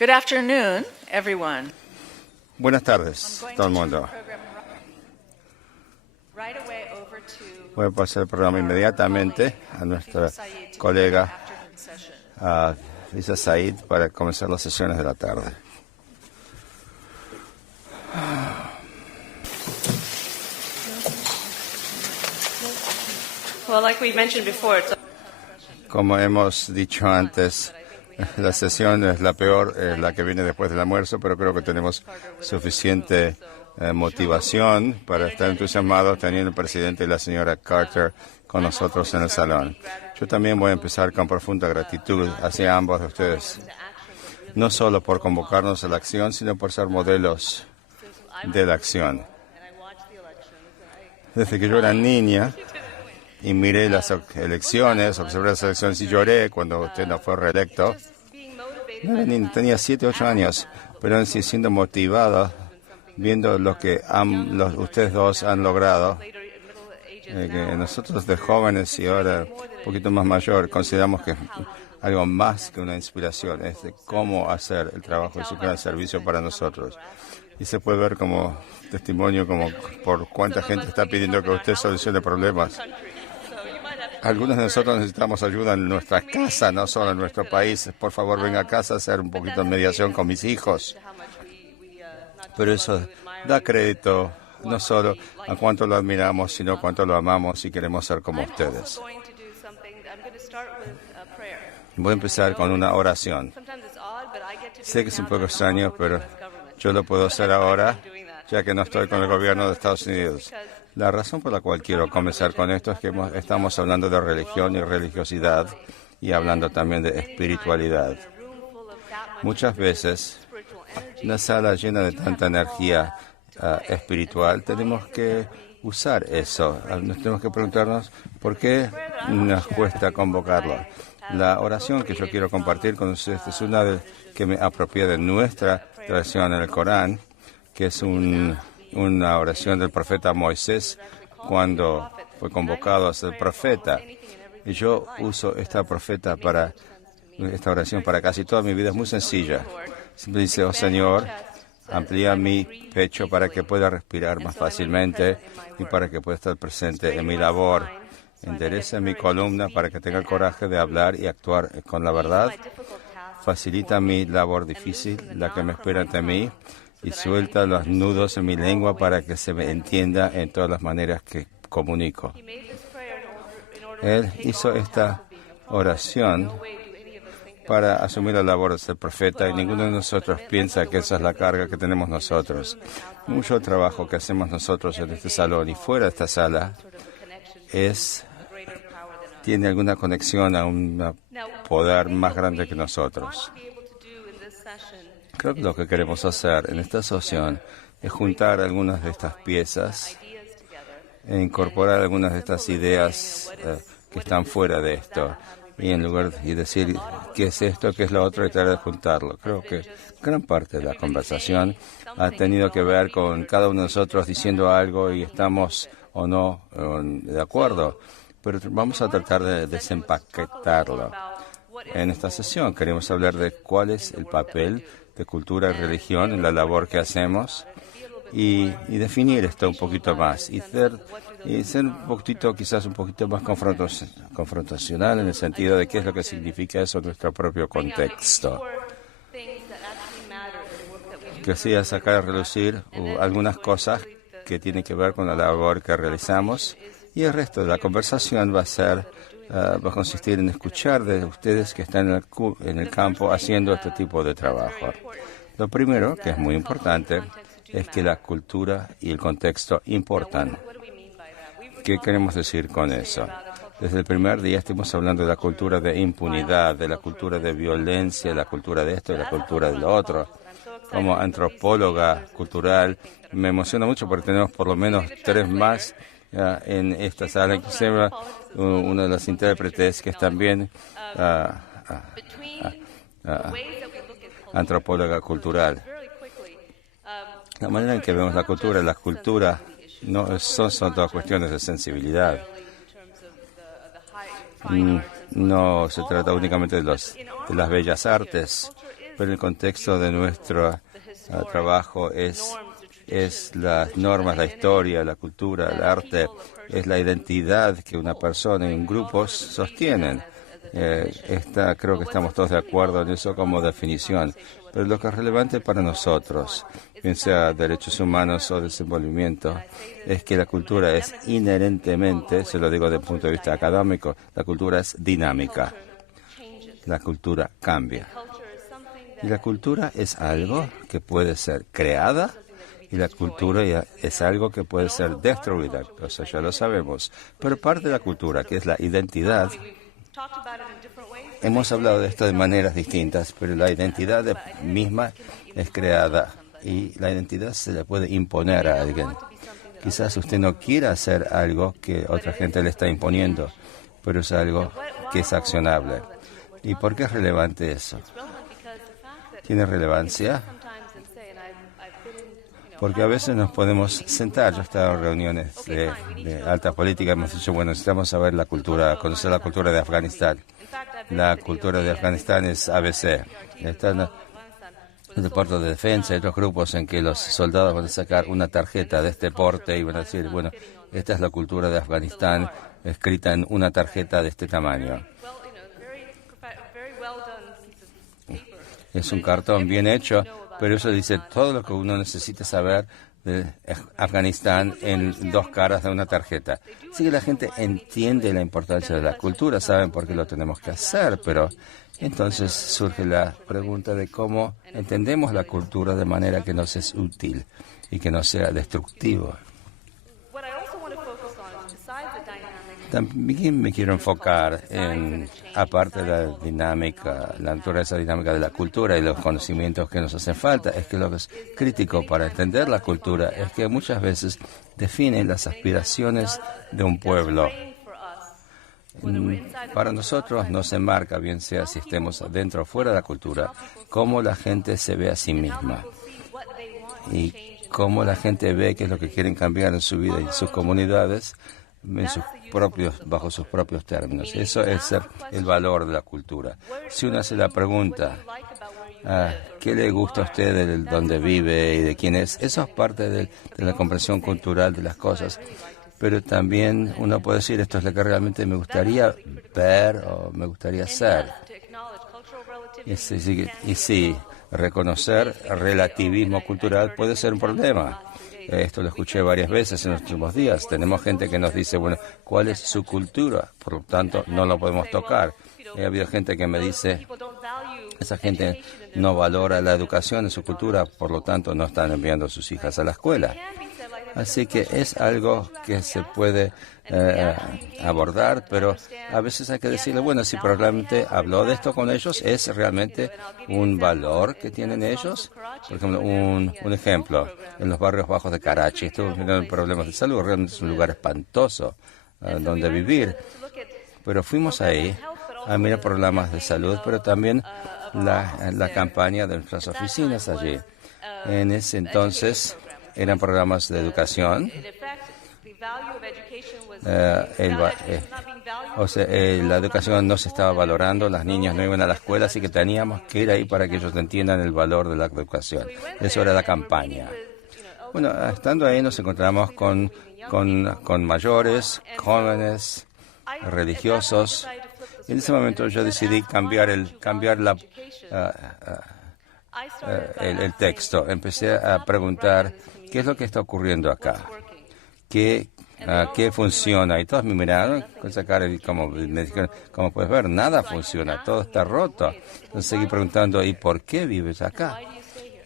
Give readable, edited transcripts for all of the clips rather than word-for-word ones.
Good afternoon, everyone. Buenas tardes, todo el mundo. Voy a pasar el programa inmediatamente a nuestra colega Lisa Said para comenzar las sesiones de la tarde. Well, like we mentioned before, Como hemos dicho antes, la sesión es la peor, la que viene después del almuerzo, pero creo que tenemos suficiente motivación para estar entusiasmados teniendo el presidente y la señora Carter con nosotros en el salón. Yo también voy a empezar con profunda gratitud hacia ambos de ustedes, no solo por convocarnos a la acción, sino por ser modelos de la acción. Desde que yo era niña y miré las elecciones, observé las elecciones y lloré cuando usted no fue reelecto. No era niño, tenía 7, 8 años, pero sí siendo motivado, viendo lo que ustedes dos han logrado. Que nosotros de jóvenes y ahora un poquito más mayor consideramos que algo más que una inspiración es de cómo hacer el trabajo de su gran servicio para nosotros. Y se puede ver como testimonio como por cuánta gente está pidiendo que usted solucione problemas. Algunos de nosotros necesitamos ayuda en nuestra casa, no solo en nuestro país. Por favor, venga a casa a hacer un poquito de mediación con mis hijos. Pero eso da crédito no solo a cuánto lo admiramos, sino a cuánto lo amamos y queremos ser como ustedes. Voy a empezar con una oración. Sé que es un poco extraño, pero yo lo puedo hacer ahora, ya que no estoy con el gobierno de Estados Unidos. La razón por la cual quiero comenzar con esto es que estamos hablando de religión y religiosidad y hablando también de espiritualidad. Muchas veces, una sala llena de tanta energía espiritual, tenemos que usar eso. Nos tenemos que preguntarnos por qué nos cuesta convocarlo. La oración que yo quiero compartir con ustedes es una que me apropié de nuestra tradición en el Corán, que es una oración del profeta Moisés cuando fue convocado a ser profeta. Y yo uso esta oración para casi toda mi vida. Es muy sencilla. Siempre dice: oh Señor, amplía mi pecho para que pueda respirar más fácilmente y para que pueda estar presente en mi labor. Endereza mi columna para que tenga el coraje de hablar y actuar con la verdad. Facilita mi labor difícil, la que me espera ante mí, y suelta los nudos en mi lengua para que se me entienda en todas las maneras que comunico. Él hizo esta oración para asumir la labor de ser profeta, y ninguno de nosotros piensa que esa es la carga que tenemos nosotros. Mucho trabajo que hacemos nosotros en este salón y fuera de esta sala tiene alguna conexión a un poder más grande que nosotros. Creo que lo que queremos hacer en esta sesión es juntar algunas de estas piezas e incorporar algunas de estas ideas que están fuera de esto, y en lugar de decir qué es esto, qué es lo otro, y tratar de juntarlo. Creo que gran parte de la conversación ha tenido que ver con cada uno de nosotros diciendo algo y estamos o no de acuerdo, pero vamos a tratar de desempaquetarlo. En esta sesión queremos hablar de cuál es el papel de cultura y religión en la labor que hacemos y definir esto un poquito más y ser quizás un poquito más confrontacional en el sentido de qué es lo que significa eso en nuestro propio contexto. Quisiera sacar a relucir algunas cosas que tienen que ver con la labor que realizamos, y el resto de la conversación va a consistir en escuchar de ustedes que están en el campo haciendo este tipo de trabajo. Lo primero, que es muy importante, es que la cultura y el contexto importan. ¿Qué queremos decir con eso? Desde el primer día estamos hablando de la cultura de impunidad, de la cultura de violencia, de la cultura de esto y la cultura de lo otro. Como antropóloga cultural, me emociona mucho porque tenemos por lo menos 3 más en esta sala, inclusive uno de los intérpretes que es también antropóloga cultural. La manera en que vemos la cultura no son todas cuestiones de sensibilidad. No se trata únicamente de las bellas artes, pero el contexto de nuestro trabajo es las normas, la historia, la cultura, el arte, es la identidad que una persona y un grupo sostienen. Creo que estamos todos de acuerdo en eso como definición. Pero lo que es relevante para nosotros, bien sea derechos humanos o desenvolvimiento, es que la cultura es inherentemente, se lo digo desde el punto de vista académico, la cultura es dinámica. La cultura cambia. Y la cultura es algo que puede ser creada y la cultura es algo que puede ser destruida. O sea, ya lo sabemos. Pero parte de la cultura, que es la identidad, hemos hablado de esto de maneras distintas, pero la identidad misma es creada y la identidad se le puede imponer a alguien. Quizás usted no quiera hacer algo que otra gente le está imponiendo, pero es algo que es accionable. ¿Y por qué es relevante eso? ¿Tiene relevancia? Porque a veces nos podemos sentar. Yo he estado en reuniones de alta política, hemos dicho, bueno, necesitamos saber la cultura, conocer la cultura de Afganistán. La cultura de Afganistán es ABC. Está en el Departamento de Defensa y otros grupos en que los soldados van a sacar una tarjeta de este porte y van a decir, bueno, esta es la cultura de Afganistán escrita en una tarjeta de este tamaño. Es un cartón bien hecho, pero eso dice todo lo que uno necesita saber de Afganistán en dos caras de una tarjeta. Así que la gente entiende la importancia de la cultura, saben por qué lo tenemos que hacer, pero entonces surge la pregunta de cómo entendemos la cultura de manera que nos es útil y que no sea destructivo. También me quiero enfocar en, aparte de la dinámica, la naturaleza dinámica de la cultura y los conocimientos que nos hacen falta, es que lo que es crítico para entender la cultura es que muchas veces define las aspiraciones de un pueblo. Para nosotros no se marca, bien sea si estemos dentro o fuera de la cultura, cómo la gente se ve a sí misma y cómo la gente ve qué es lo que quieren cambiar en su vida y en sus comunidades bajo sus propios términos. Eso es el valor de la cultura. Si uno hace la pregunta, ¿qué le gusta a usted de dónde vive y de quién es? Eso es parte de la comprensión cultural de las cosas. Pero también uno puede decir, esto es lo que realmente me gustaría ver o me gustaría ser. Y sí, reconocer relativismo cultural puede ser un problema. Esto lo escuché varias veces en los últimos días. Tenemos gente que nos dice, bueno, ¿cuál es su cultura? Por lo tanto, no lo podemos tocar. Ha habido gente que me dice, esa gente no valora la educación en su cultura, por lo tanto, no están enviando a sus hijas a la escuela. Así que es algo que se puede abordar, pero a veces hay que decirle, bueno, si probablemente habló de esto con ellos, ¿es realmente un valor que tienen ellos? Por ejemplo, un ejemplo, en los barrios bajos de Karachi, estuvo teniendo problemas de salud, realmente es un lugar espantoso donde vivir. Pero fuimos ahí a mirar programas de salud, pero también la campaña de nuestras oficinas allí. En ese entonces eran programas de educación. La educación no se estaba valorando, las niñas no iban a la escuela, así que teníamos que ir ahí para que ellos entiendan el valor de la educación. Eso era la campaña. Bueno, estando ahí nos encontramos con mayores, jóvenes, religiosos. En ese momento yo decidí cambiar el texto. Empecé a preguntar, ¿qué es lo que está ocurriendo acá? ¿Qué funciona? Y todos me miraron con esa cara y me dijeron, como puedes ver, nada funciona, todo está roto. Entonces seguí preguntando, ¿y por qué vives acá?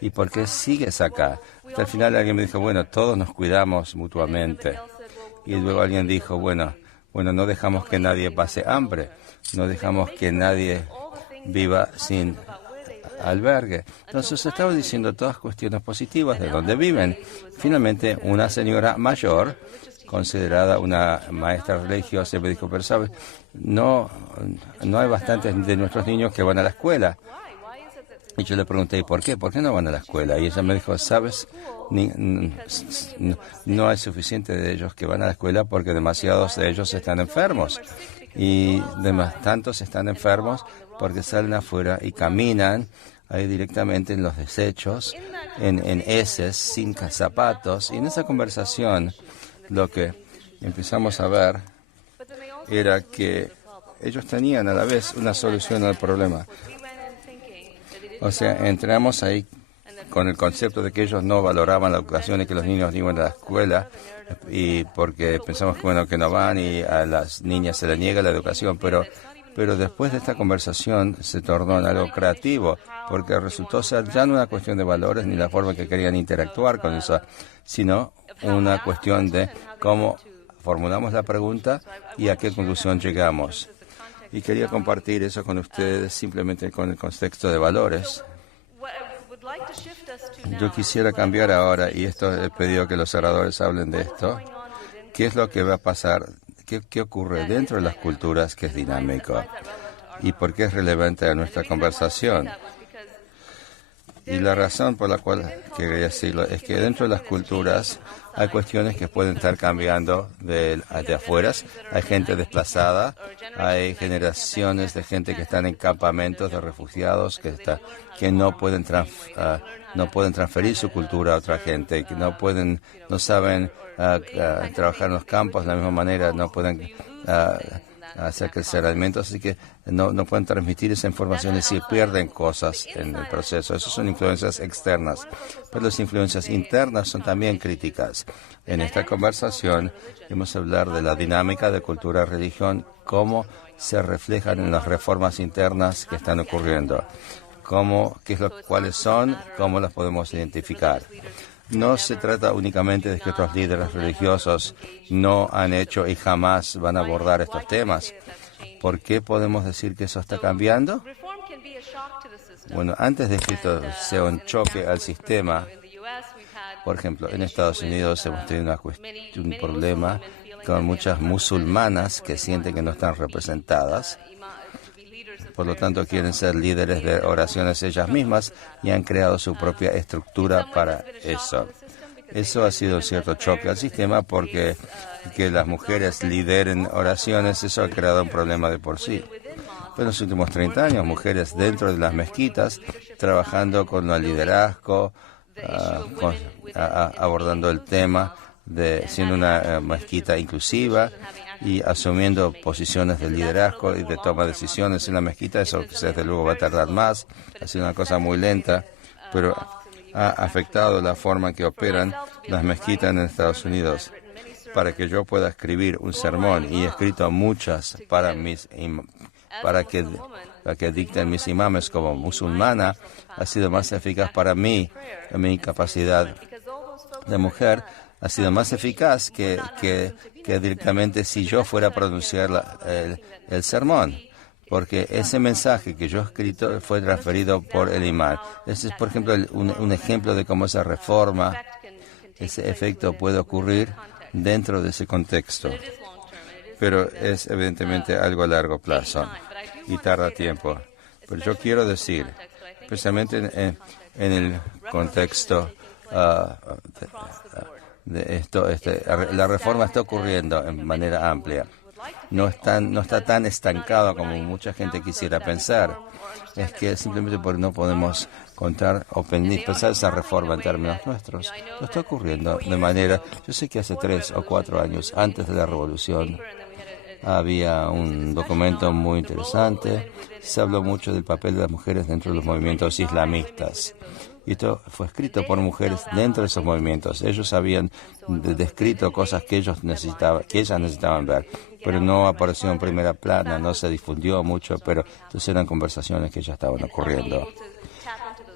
¿Y por qué sigues acá? Hasta el final alguien me dijo, bueno, todos nos cuidamos mutuamente. Y luego alguien dijo, bueno, no dejamos que nadie pase hambre, no dejamos que nadie viva sin albergue. Entonces estaba diciendo todas cuestiones positivas de dónde viven. Finalmente, una señora mayor, considerada una maestra religiosa, me dijo, pero sabes, no hay bastantes de nuestros niños que van a la escuela. Y yo le pregunté, ¿y por qué? ¿Por qué no van a la escuela? Y ella me dijo, sabes, no hay suficiente de ellos que van a la escuela porque demasiados de ellos están enfermos. Y tantos están enfermos porque salen afuera y caminan ahí directamente en los desechos, en heces, sin zapatos. Y en esa conversación lo que empezamos a ver era que ellos tenían a la vez una solución al problema. O sea, entramos ahí con el concepto de que ellos no valoraban la educación y que los niños iban a la escuela, y porque pensamos que, bueno, que no van y a las niñas se les niega la educación, pero después de esta conversación se tornó en algo creativo, porque resultó ser ya no una cuestión de valores ni la forma que querían interactuar con eso, sino una cuestión de cómo formulamos la pregunta y a qué conclusión llegamos. Y quería compartir eso con ustedes simplemente con el contexto de valores. Yo quisiera cambiar ahora, y esto he pedido que los oradores hablen de esto, qué es lo que va a pasar, qué ocurre dentro de las culturas que es dinámico y por qué es relevante a nuestra conversación. Y la razón por la cual quería decirlo es que dentro de las culturas hay cuestiones que pueden estar cambiando de afuera. Hay gente desplazada, hay generaciones de gente que están en campamentos de refugiados que no pueden transferir su cultura a otra gente, que no saben trabajar en los campos de la misma manera, no pueden hacer crecer alimentos, así que no pueden transmitir esa información y se pierden cosas en el proceso. Esas son influencias externas, pero las influencias internas son también críticas. En esta conversación vamos a hablar de la dinámica de cultura y religión, cómo se reflejan en las reformas internas que están ocurriendo, cuáles son, cómo las podemos identificar. No se trata únicamente de que otros líderes religiosos no han hecho y jamás van a abordar estos temas. ¿Por qué podemos decir que eso está cambiando? Bueno, antes de que esto sea un choque al sistema, por ejemplo, en Estados Unidos hemos tenido un problema con muchas musulmanas que sienten que no están representadas. Por lo tanto, quieren ser líderes de oraciones ellas mismas y han creado su propia estructura para eso. Eso ha sido un cierto choque al sistema porque que las mujeres lideren oraciones, eso ha creado un problema de por sí. Pero en los últimos 30 años, mujeres dentro de las mezquitas, trabajando con el liderazgo, abordando el tema de siendo una mezquita inclusiva y asumiendo posiciones de liderazgo y de toma de decisiones en la mezquita. Eso desde luego va a tardar más, ha sido una cosa muy lenta, pero ha afectado la forma en que operan las mezquitas en Estados Unidos. Para que yo pueda escribir un sermón, y he escrito muchas para que dicten mis imames como musulmana, ha sido más eficaz para mí, mi capacidad de mujer, ha sido más eficaz que directamente si yo fuera a pronunciar el sermón, porque ese mensaje que yo he escrito fue transferido por el imán. Ese es, por ejemplo, un ejemplo de cómo esa reforma, ese efecto puede ocurrir dentro de ese contexto. Pero es evidentemente algo a largo plazo y tarda tiempo. Pero yo quiero decir, especialmente en el contexto de esto, la reforma está ocurriendo en manera amplia. No está tan estancado como mucha gente quisiera pensar. Es que simplemente porque no podemos contar o pensar esa reforma en términos nuestros. No está ocurriendo de manera... Yo sé que hace 3 o 4 años, antes de la revolución, había un documento muy interesante. Se habló mucho del papel de las mujeres dentro de los movimientos islamistas. Y esto fue escrito por mujeres dentro de esos movimientos. Ellos habían descrito cosas que ellas necesitaban ver, pero no apareció en primera plana, no se difundió mucho, pero entonces eran conversaciones que ya estaban ocurriendo.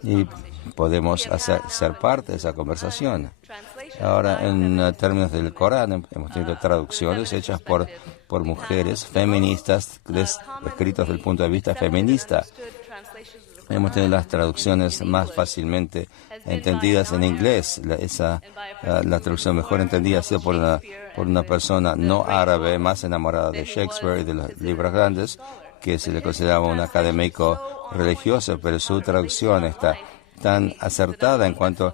Y podemos ser parte de esa conversación. Ahora, en términos del Corán, hemos tenido traducciones hechas por mujeres feministas, escritos desde el punto de vista feminista. Hemos tenido las traducciones más fácilmente entendidas en inglés. La traducción mejor entendida ha sido por una persona no árabe, más enamorada de Shakespeare y de los libros grandes, que se le consideraba un académico religioso, pero su traducción está tan acertada en cuanto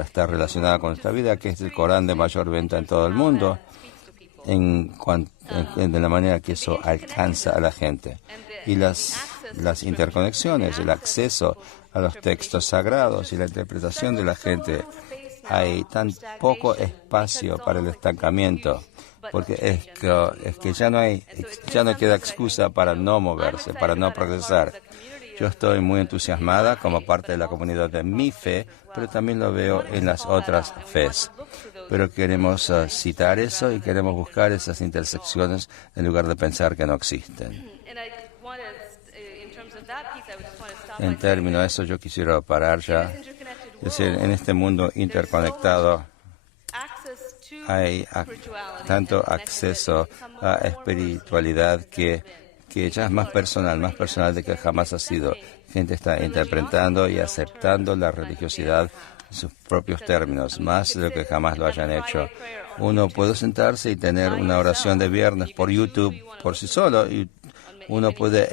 está relacionada con esta vida, que es el Corán de mayor venta en todo el mundo, de la manera que eso alcanza a la gente. Y las interconexiones, el acceso a los textos sagrados y la interpretación de la gente, hay tan poco espacio para el estancamiento, porque es que ya no queda excusa para no moverse, para no progresar. Yo estoy muy entusiasmada como parte de la comunidad de mi fe, pero también lo veo en las otras fes. Pero queremos citar eso y queremos buscar esas intersecciones en lugar de pensar que no existen. En términos de eso, yo quisiera parar ya. Es decir, en este mundo interconectado hay tanto acceso a espiritualidad que ya es más personal de que jamás ha sido. Gente está interpretando y aceptando la religiosidad en sus propios términos, más de lo que jamás lo hayan hecho. Uno puede sentarse y tener una oración de viernes por YouTube por sí solo y uno puede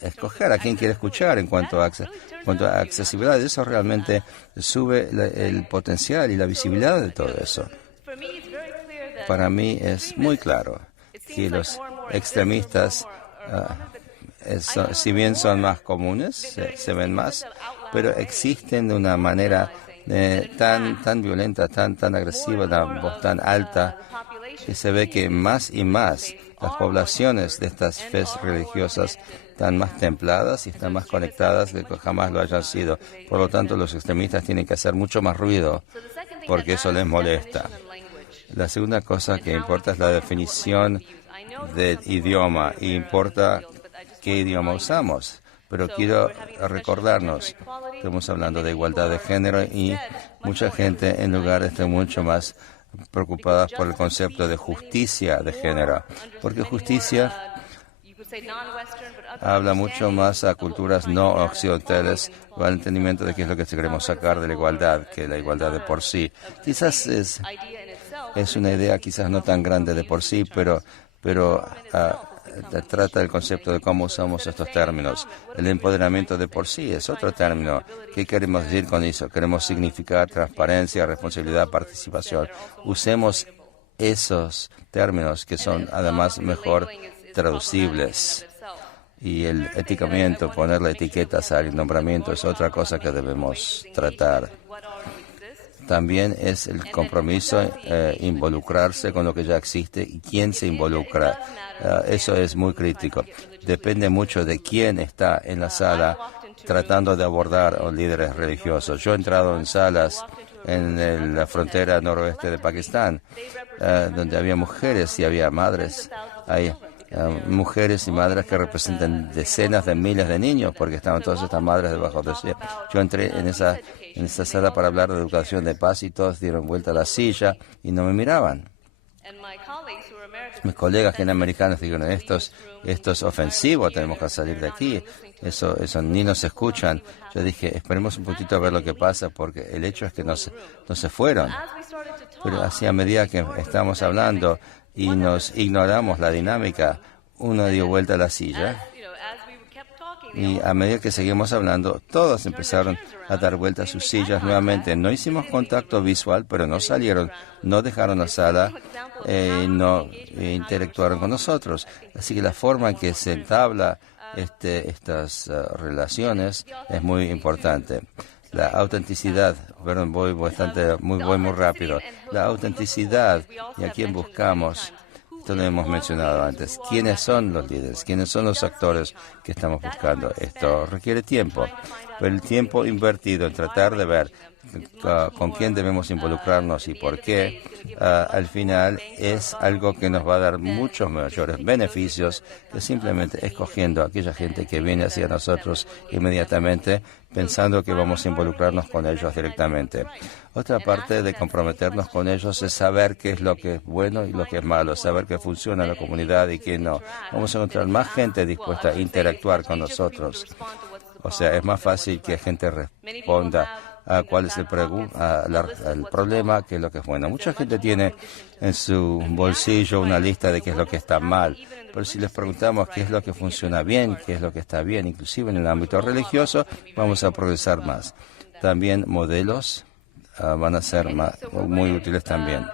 escoger a quién quiere escuchar en cuanto a accesibilidad. Eso realmente sube el potencial y la visibilidad de todo eso. Para mí es muy claro que los extremistas, si bien son más comunes, se ven más, pero existen de una manera tan violenta, tan agresiva, una voz tan alta, que se ve que más y más las poblaciones de estas fes religiosas están más templadas y están más conectadas de que jamás lo hayan sido. Por lo tanto, los extremistas tienen que hacer mucho más ruido porque eso les molesta. La segunda cosa que importa es la definición del idioma, y importa qué idioma usamos. Pero quiero recordarnos, estamos hablando de igualdad de género y mucha gente en lugar de estar mucho más preocupadas por el concepto de justicia de género, porque justicia habla mucho más a culturas no occidentales o al entendimiento de qué es lo que queremos sacar de la igualdad, que la igualdad de por sí. Quizás es una idea quizás no tan grande de por sí, pero trata del concepto de cómo usamos estos términos. El empoderamiento de por sí es otro término. ¿Qué queremos decir con eso? Queremos significar transparencia, responsabilidad, participación. Usemos esos términos que son además mejor traducibles. Y el etiquetamiento, ponerle etiquetas al nombramiento es otra cosa que debemos tratar. También es el compromiso, involucrarse con lo que ya existe y quién se involucra. Eso es muy crítico. Depende mucho de quién está en la sala tratando de abordar a líderes religiosos. Yo he entrado en salas en la frontera noroeste de Pakistán, donde había mujeres y había madres. Hay mujeres y madres que representan decenas de miles de niños, porque estaban todas estas madres debajo de sí. Yo entré en esa sala para hablar de educación de paz y todos dieron vuelta a la silla y no me miraban. Mis colegas que eran americanos dijeron, esto es ofensivo, tenemos que salir de aquí, eso ni nos escuchan. Yo dije, esperemos un poquito a ver lo que pasa, porque el hecho es que no se fueron. Pero así a medida que estábamos hablando y nos ignoramos la dinámica, uno dio vuelta a la silla. Y a medida que seguimos hablando, todos empezaron a dar vuelta a sus sillas nuevamente. No hicimos contacto visual, pero no salieron, no dejaron la sala, no interactuaron con nosotros. Así que la forma en que se entabla estas relaciones es muy importante. La autenticidad, perdón, voy muy rápido. La autenticidad y a quién buscamos. Esto lo hemos mencionado antes. ¿Quiénes son los líderes? ¿Quiénes son los actores que estamos buscando? Esto requiere tiempo, pero el tiempo invertido en tratar de ver con quién debemos involucrarnos y por qué, al final es algo que nos va a dar muchos mayores beneficios que simplemente escogiendo a aquella gente que viene hacia nosotros inmediatamente, pensando que vamos a involucrarnos con ellos directamente. Otra parte de comprometernos con ellos es saber qué es lo que es bueno y lo que es malo, saber qué funciona en la comunidad y qué no. Vamos a encontrar más gente dispuesta a interactuar con nosotros. O sea, es más fácil que gente responda a cuál es el problema que es lo que es bueno. Mucha gente tiene en su bolsillo una lista de qué es lo que está mal, pero si les preguntamos qué es lo que funciona bien, qué es lo que está bien, inclusive en el ámbito religioso, vamos a progresar más. También modelos van a ser muy útiles también.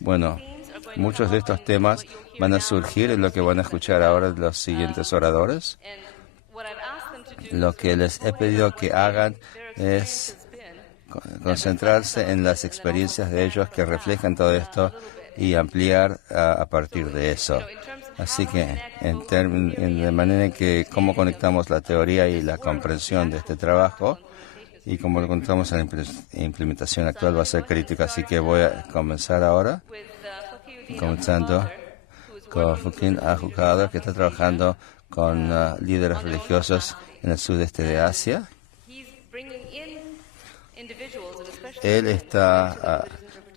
Bueno, muchos de estos temas van a surgir en lo que van a escuchar ahora de los siguientes oradores. Lo que les he pedido que hagan es concentrarse en las experiencias de ellos que reflejan todo esto y ampliar a partir de eso. Así que, de manera en que cómo conectamos la teoría y la comprensión de este trabajo y cómo lo encontramos en la implementación actual va a ser crítico. Así que voy a comenzar ahora, comenzando con Fukin Ahukador, que está trabajando con líderes religiosos en el sudeste de Asia. Él está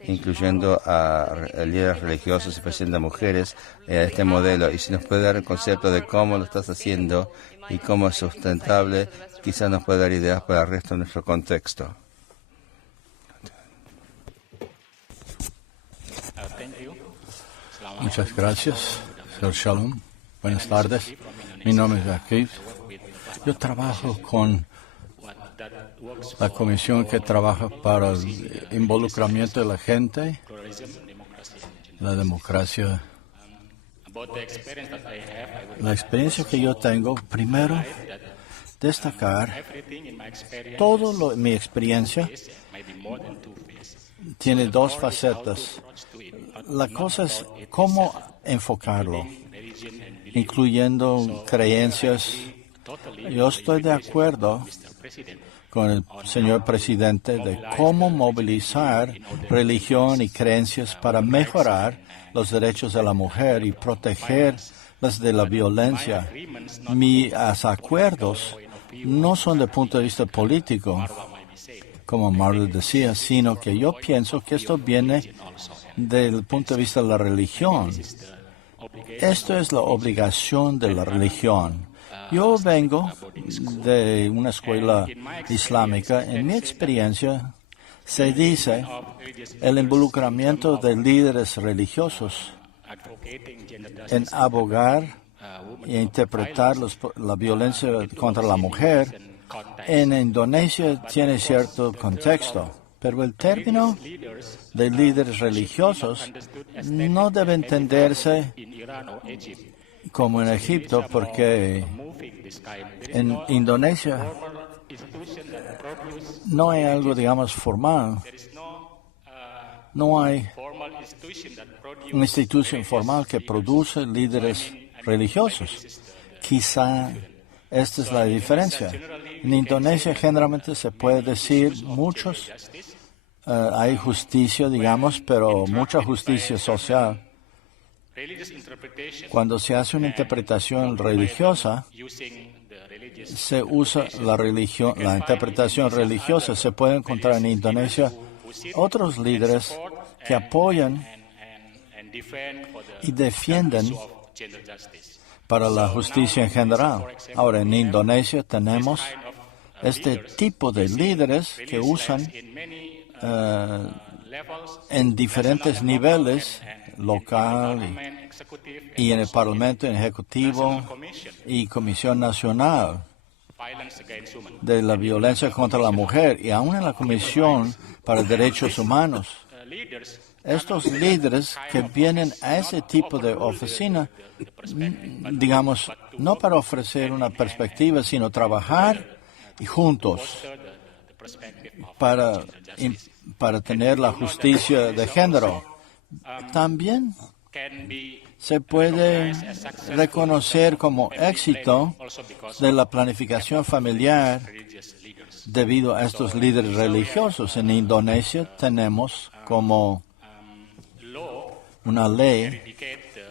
incluyendo a líderes religiosos, especialmente a mujeres, a este modelo. Y si nos puede dar el concepto de cómo lo estás haciendo y cómo es sustentable, quizás nos puede dar ideas para el resto de nuestro contexto. Muchas gracias, señor Shalom. Buenas tardes. Mi nombre es Akif. Yo trabajo con la comisión que trabaja para el involucramiento de la gente, la democracia. La experiencia que yo tengo, primero, destacar, mi experiencia tiene dos facetas. La cosa es cómo enfocarlo, incluyendo creencias. Yo estoy de acuerdo con el señor presidente de cómo movilizar religión y creencias para mejorar los derechos de la mujer y protegerlas de la violencia. Mis acuerdos no son de punto de vista político, como Marla decía, sino que yo pienso que esto viene del punto de vista de la religión. Esto es la obligación de la religión. Yo vengo de una escuela islámica. En mi experiencia, se dice el involucramiento de líderes religiosos en abogar e interpretar la violencia contra la mujer en Indonesia tiene cierto contexto. Pero el término de líderes religiosos no debe entenderse como en Egipto, porque en Indonesia no hay algo, digamos, formal. No hay una institución formal que produce líderes religiosos. Quizá esta es la diferencia. En Indonesia generalmente se puede decir hay justicia, digamos, pero mucha justicia social. Cuando se hace una interpretación religiosa, se usa la interpretación religiosa. Se puede encontrar en Indonesia otros líderes que apoyan y defienden para la justicia en general. Ahora, en Indonesia tenemos este tipo de líderes que usan en diferentes niveles, local y en el Parlamento, en Ejecutivo y Comisión Nacional de la Violencia contra la Mujer y aún en la Comisión para Derechos Humanos. Estos líderes que vienen a ese tipo de oficina, digamos, no para ofrecer una perspectiva, sino trabajar y juntos para tener la justicia de género. También se puede reconocer como éxito de la planificación familiar debido a estos líderes religiosos. En Indonesia tenemos como una ley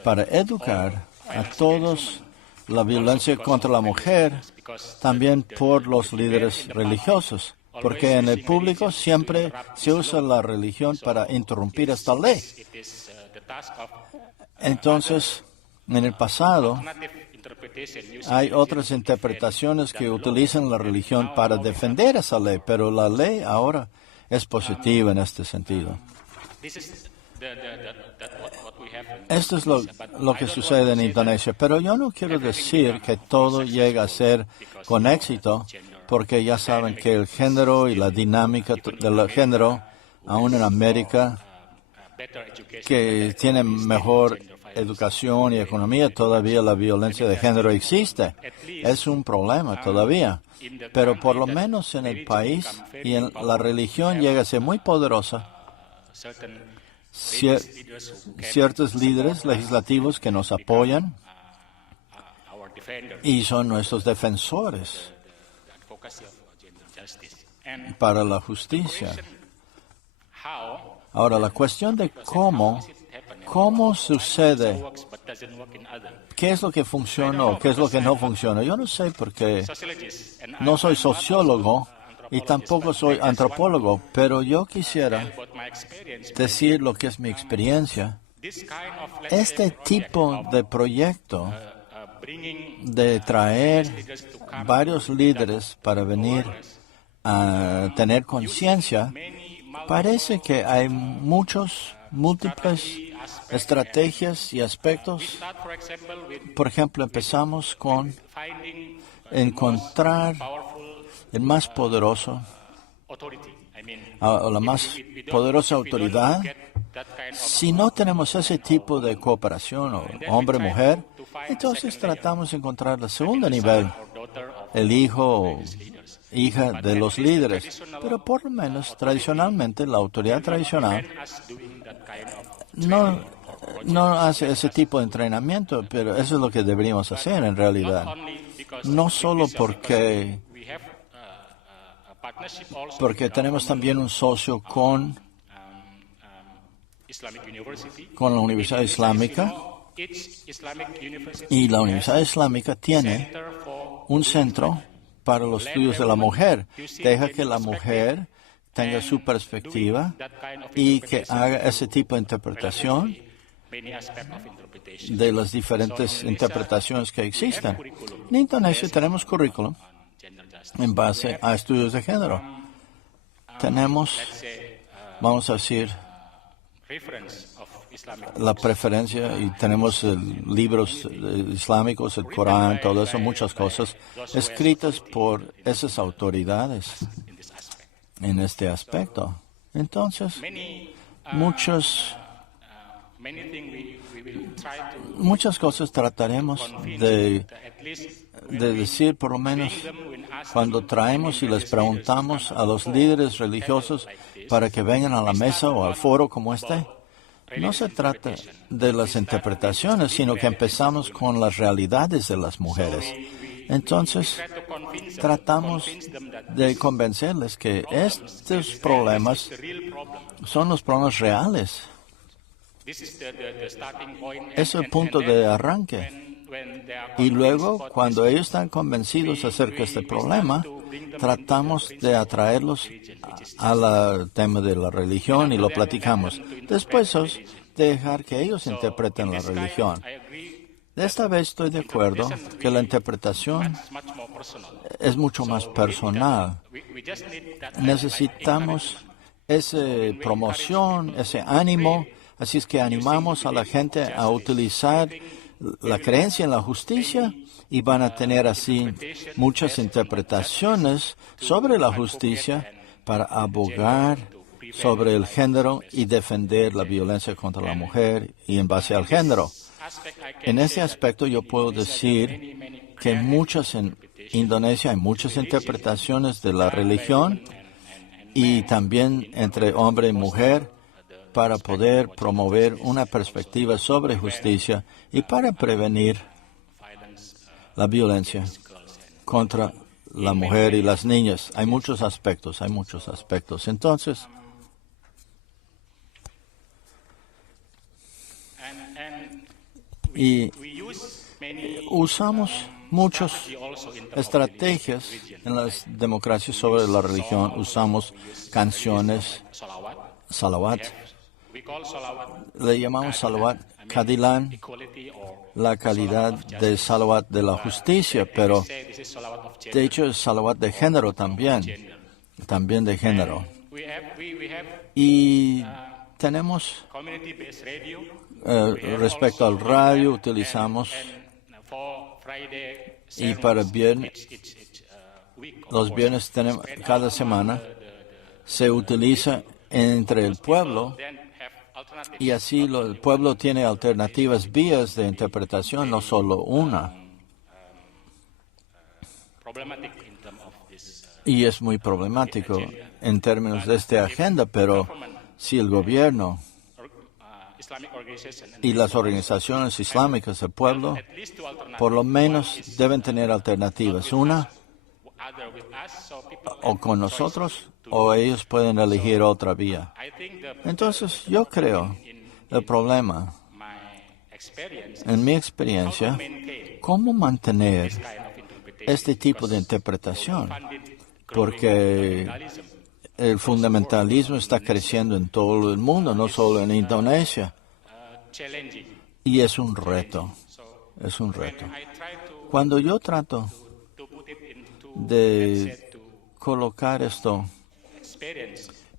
para educar a todos la violencia contra la mujer, también por los líderes religiosos, porque en el público siempre se usa la religión para interrumpir esta ley. Entonces, en el pasado, hay otras interpretaciones que utilizan la religión para defender esa ley, pero la ley ahora es positiva en este sentido. Esto es lo que sucede en Indonesia, pero yo no quiero decir que todo llega a ser con éxito, porque ya saben que el género y la dinámica del género, aún en América, que tienen mejor educación y economía, todavía la violencia de género existe. Es un problema todavía. Pero por lo menos en el país y en la religión llega a ser muy poderosa. Ciertos líderes legislativos que nos apoyan y son nuestros defensores para la justicia. Ahora, la cuestión de cómo sucede, qué es lo que funciona o qué es lo que no funciona. Yo no sé porque no soy sociólogo y tampoco soy antropólogo, pero yo quisiera decir lo que es mi experiencia. Este tipo de proyecto de traer varios líderes para venir a tener conciencia, parece que hay múltiples estrategias y aspectos. Por ejemplo, empezamos con encontrar el más poderoso, o la más poderosa autoridad. Si no tenemos ese tipo de cooperación, o hombre-mujer, entonces tratamos de encontrar el segundo nivel, el hijo o hija de los líderes. Pero por lo menos, tradicionalmente, la autoridad tradicional no hace ese tipo de entrenamiento, pero eso es lo que deberíamos hacer en realidad. No solo porque tenemos también un socio con la Universidad Islámica, y la Universidad Islámica tiene un centro para los estudios de la mujer. Deja que la mujer tenga su perspectiva y que haga ese tipo de interpretación de las diferentes interpretaciones que existen. En Indonesia tenemos currículum en base a estudios de género. Tenemos, vamos a decir, la preferencia y tenemos libros islámicos, el Corán, todo eso, muchas cosas escritas por esas autoridades en este aspecto. Entonces, muchas cosas trataremos de decir, por lo menos cuando traemos y les preguntamos a los líderes religiosos para que vengan a la mesa o al foro como este. No se trata de las interpretaciones, sino que empezamos con las realidades de las mujeres. Entonces, tratamos de convencerles que estos problemas son los problemas reales. Es el punto de arranque. Y luego, cuando ellos están convencidos acerca de este problema, tratamos de atraerlos al tema de la religión y lo platicamos. Después, dejar que ellos interpreten la religión. De esta vez estoy de acuerdo que la interpretación es mucho más personal. Necesitamos esa promoción, ese ánimo, así es que animamos a la gente a utilizar la creencia en la justicia y van a tener así muchas interpretaciones sobre la justicia para abogar sobre el género y defender la violencia contra la mujer y en base al género. En ese aspecto yo puedo decir que en Indonesia hay muchas interpretaciones de la religión y también entre hombre y mujer para poder promover una perspectiva sobre justicia y para prevenir la violencia contra la mujer y las niñas. Hay muchos aspectos. Entonces, y usamos muchas estrategias en las democracias sobre la religión. Usamos canciones, salawat. Le llamamos salawat Kadilan, la calidad de salawat de la justicia, pero de hecho es salawat de género también de género. Y tenemos, respecto al radio, utilizamos, y para los viernes cada semana se utiliza entre el pueblo Y así el pueblo tiene alternativas vías de interpretación, no solo una. Y es muy problemático en términos de esta agenda, pero si el gobierno y las organizaciones islámicas del pueblo, por lo menos deben tener alternativas. Una, o con nosotros, o ellos pueden elegir otra vía. Entonces, yo creo, el problema, en mi experiencia, cómo mantener este tipo de interpretación, porque el fundamentalismo está creciendo en todo el mundo, no solo en Indonesia. Y es un reto, es un reto. Cuando yo trato de colocar esto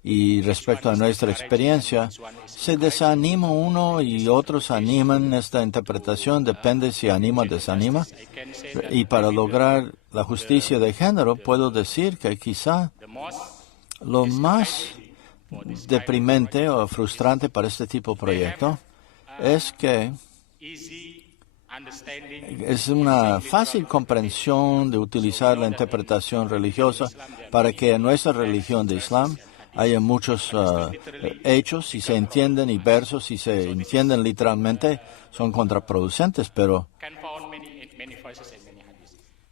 y respecto a nuestra experiencia, se desanima uno y otros animan esta interpretación, depende si anima o desanima. Y para lograr la justicia de género, puedo decir que quizá lo más deprimente o frustrante para este tipo de proyecto es que es una fácil comprensión de utilizar la interpretación religiosa para que en nuestra religión de Islam haya muchos hechos, si se entienden, y versos, si se entienden literalmente, son contraproducentes, pero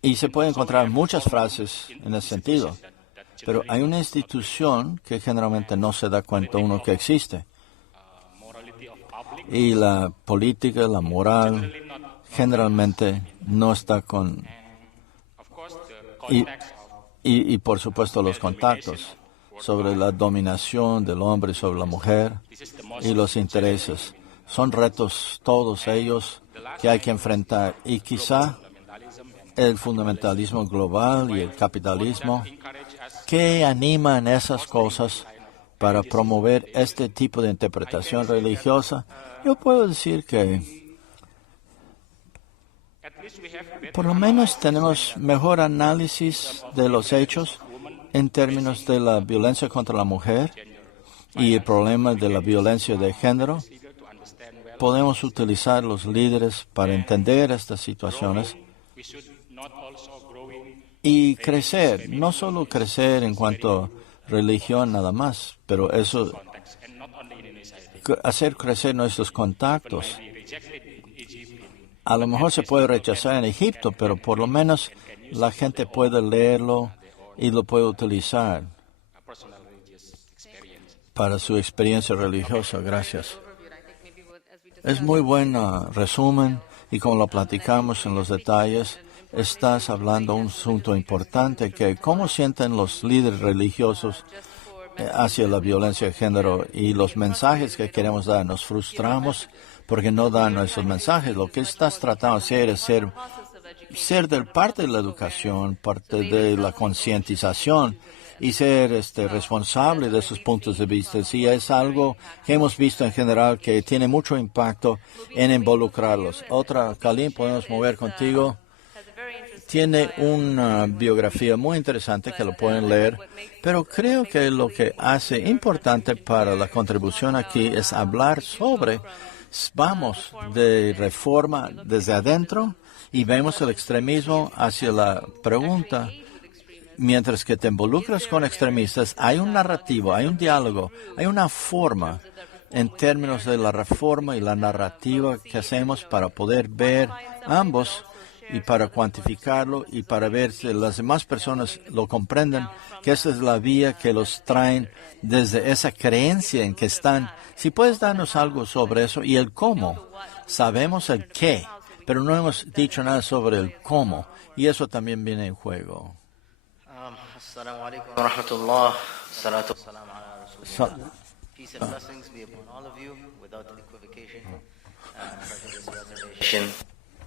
y se pueden encontrar muchas frases en ese sentido. Pero hay una institución que generalmente no se da cuenta uno que existe. Y la política, la moral, generalmente no está con... Y por supuesto los contactos sobre la dominación del hombre sobre la mujer y los intereses. Son retos todos ellos que hay que enfrentar. Y quizá el fundamentalismo global y el capitalismo que animan esas cosas para promover este tipo de interpretación religiosa. Yo puedo decir que por lo menos tenemos mejor análisis de los hechos en términos de la violencia contra la mujer y el problema de la violencia de género. Podemos utilizar los líderes para entender estas situaciones y crecer, no solo crecer en cuanto a religión nada más, pero eso, hacer crecer nuestros contactos. A lo mejor se puede rechazar en Egipto, pero por lo menos la gente puede leerlo y lo puede utilizar para su experiencia religiosa. Gracias. Es muy buen resumen y como lo platicamos en los detalles, estás hablando de un asunto importante que cómo sienten los líderes religiosos hacia la violencia de género y los mensajes que queremos dar. Nos frustramos porque no dan nuestros mensajes. Lo que estás tratando de hacer es ser de parte de la educación, parte de la concientización y ser responsable de esos puntos de vista. Sí, es algo que hemos visto en general que tiene mucho impacto en involucrarlos. Otra, Kalim, podemos mover contigo. Tiene una biografía muy interesante que lo pueden leer, pero creo que lo que hace importante para la contribución aquí es hablar sobre, vamos de reforma desde adentro y vemos el extremismo hacia la pregunta. Mientras que te involucras con extremistas, hay un narrativo, hay un diálogo, hay una forma en términos de la reforma y la narrativa que hacemos para poder ver ambos y para cuantificarlo y para ver si las demás personas lo comprenden, que esa es la vía que los traen desde esa creencia en que están. Si puedes darnos algo sobre eso y el cómo. Sabemos el qué, pero no hemos dicho nada sobre el cómo, y eso también viene en juego. Assalamu alaikum wa rahmatullah. Salatu salam ala rasulillah. Peace and blessings be upon all of you without equivocation, prejudice, reservation.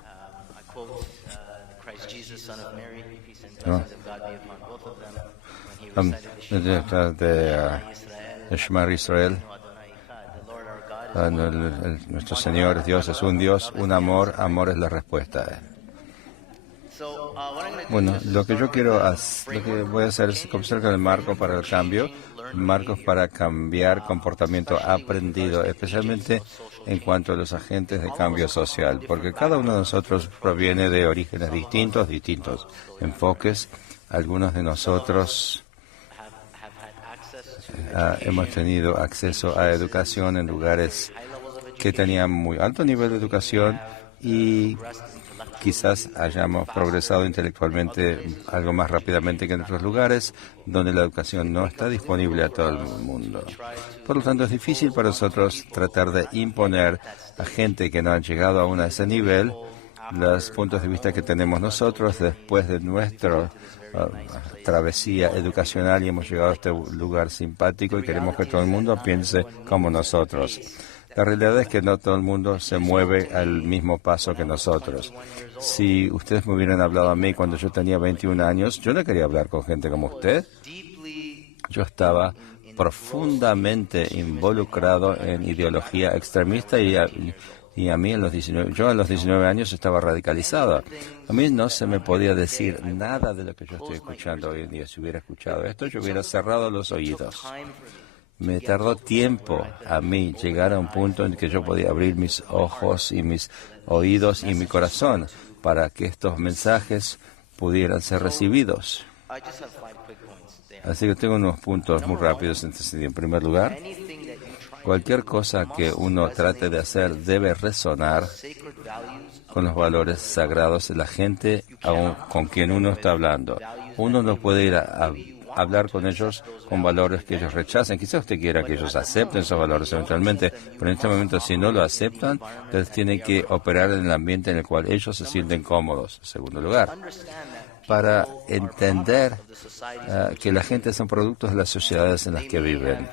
I quote Christ Jesus, son of Mary, peace and blessings of God be upon both of them. When he recited de Shema Israel, nuestro Señor Dios es un Dios, un amor, amor es la respuesta. Bueno, lo que yo quiero hacer, lo que voy a hacer es comenzar con el marco para el cambio, marcos para cambiar comportamiento aprendido, especialmente en cuanto a los agentes de cambio social, porque cada uno de nosotros proviene de orígenes distintos, distintos enfoques. Algunos de nosotros hemos tenido acceso a educación en lugares que tenían muy alto nivel de educación y quizás hayamos progresado intelectualmente algo más rápidamente que en otros lugares donde la educación no está disponible a todo el mundo. Por lo tanto, es difícil para nosotros tratar de imponer a gente que no ha llegado aún a ese nivel los puntos de vista que tenemos nosotros después de nuestra travesía educacional y hemos llegado a este lugar simpático y queremos que todo el mundo piense como nosotros. La realidad es que no todo el mundo se mueve al mismo paso que nosotros. Si ustedes me hubieran hablado a mí cuando yo tenía 21 años, yo no quería hablar con gente como usted. Yo estaba profundamente involucrado en ideología extremista y a mí yo a los 19 años estaba radicalizado. A mí no se me podía decir nada de lo que yo estoy escuchando hoy en día. Si hubiera escuchado esto, yo hubiera cerrado los oídos. Me tardó tiempo a mí llegar a un punto en que yo podía abrir mis ojos y mis oídos y mi corazón para que estos mensajes pudieran ser recibidos. Así que tengo unos puntos muy rápidos en este sentido. En primer lugar, cualquier cosa que uno trate de hacer debe resonar con los valores sagrados de la gente con quien uno está hablando. Uno no puede ir a hablar con ellos con valores que ellos rechacen. Quizás usted quiera que ellos acepten esos valores eventualmente, pero en este momento si no lo aceptan, entonces tienen que operar en el ambiente en el cual ellos se sienten cómodos. En segundo lugar, para entender que la gente son productos de las sociedades en las que viven.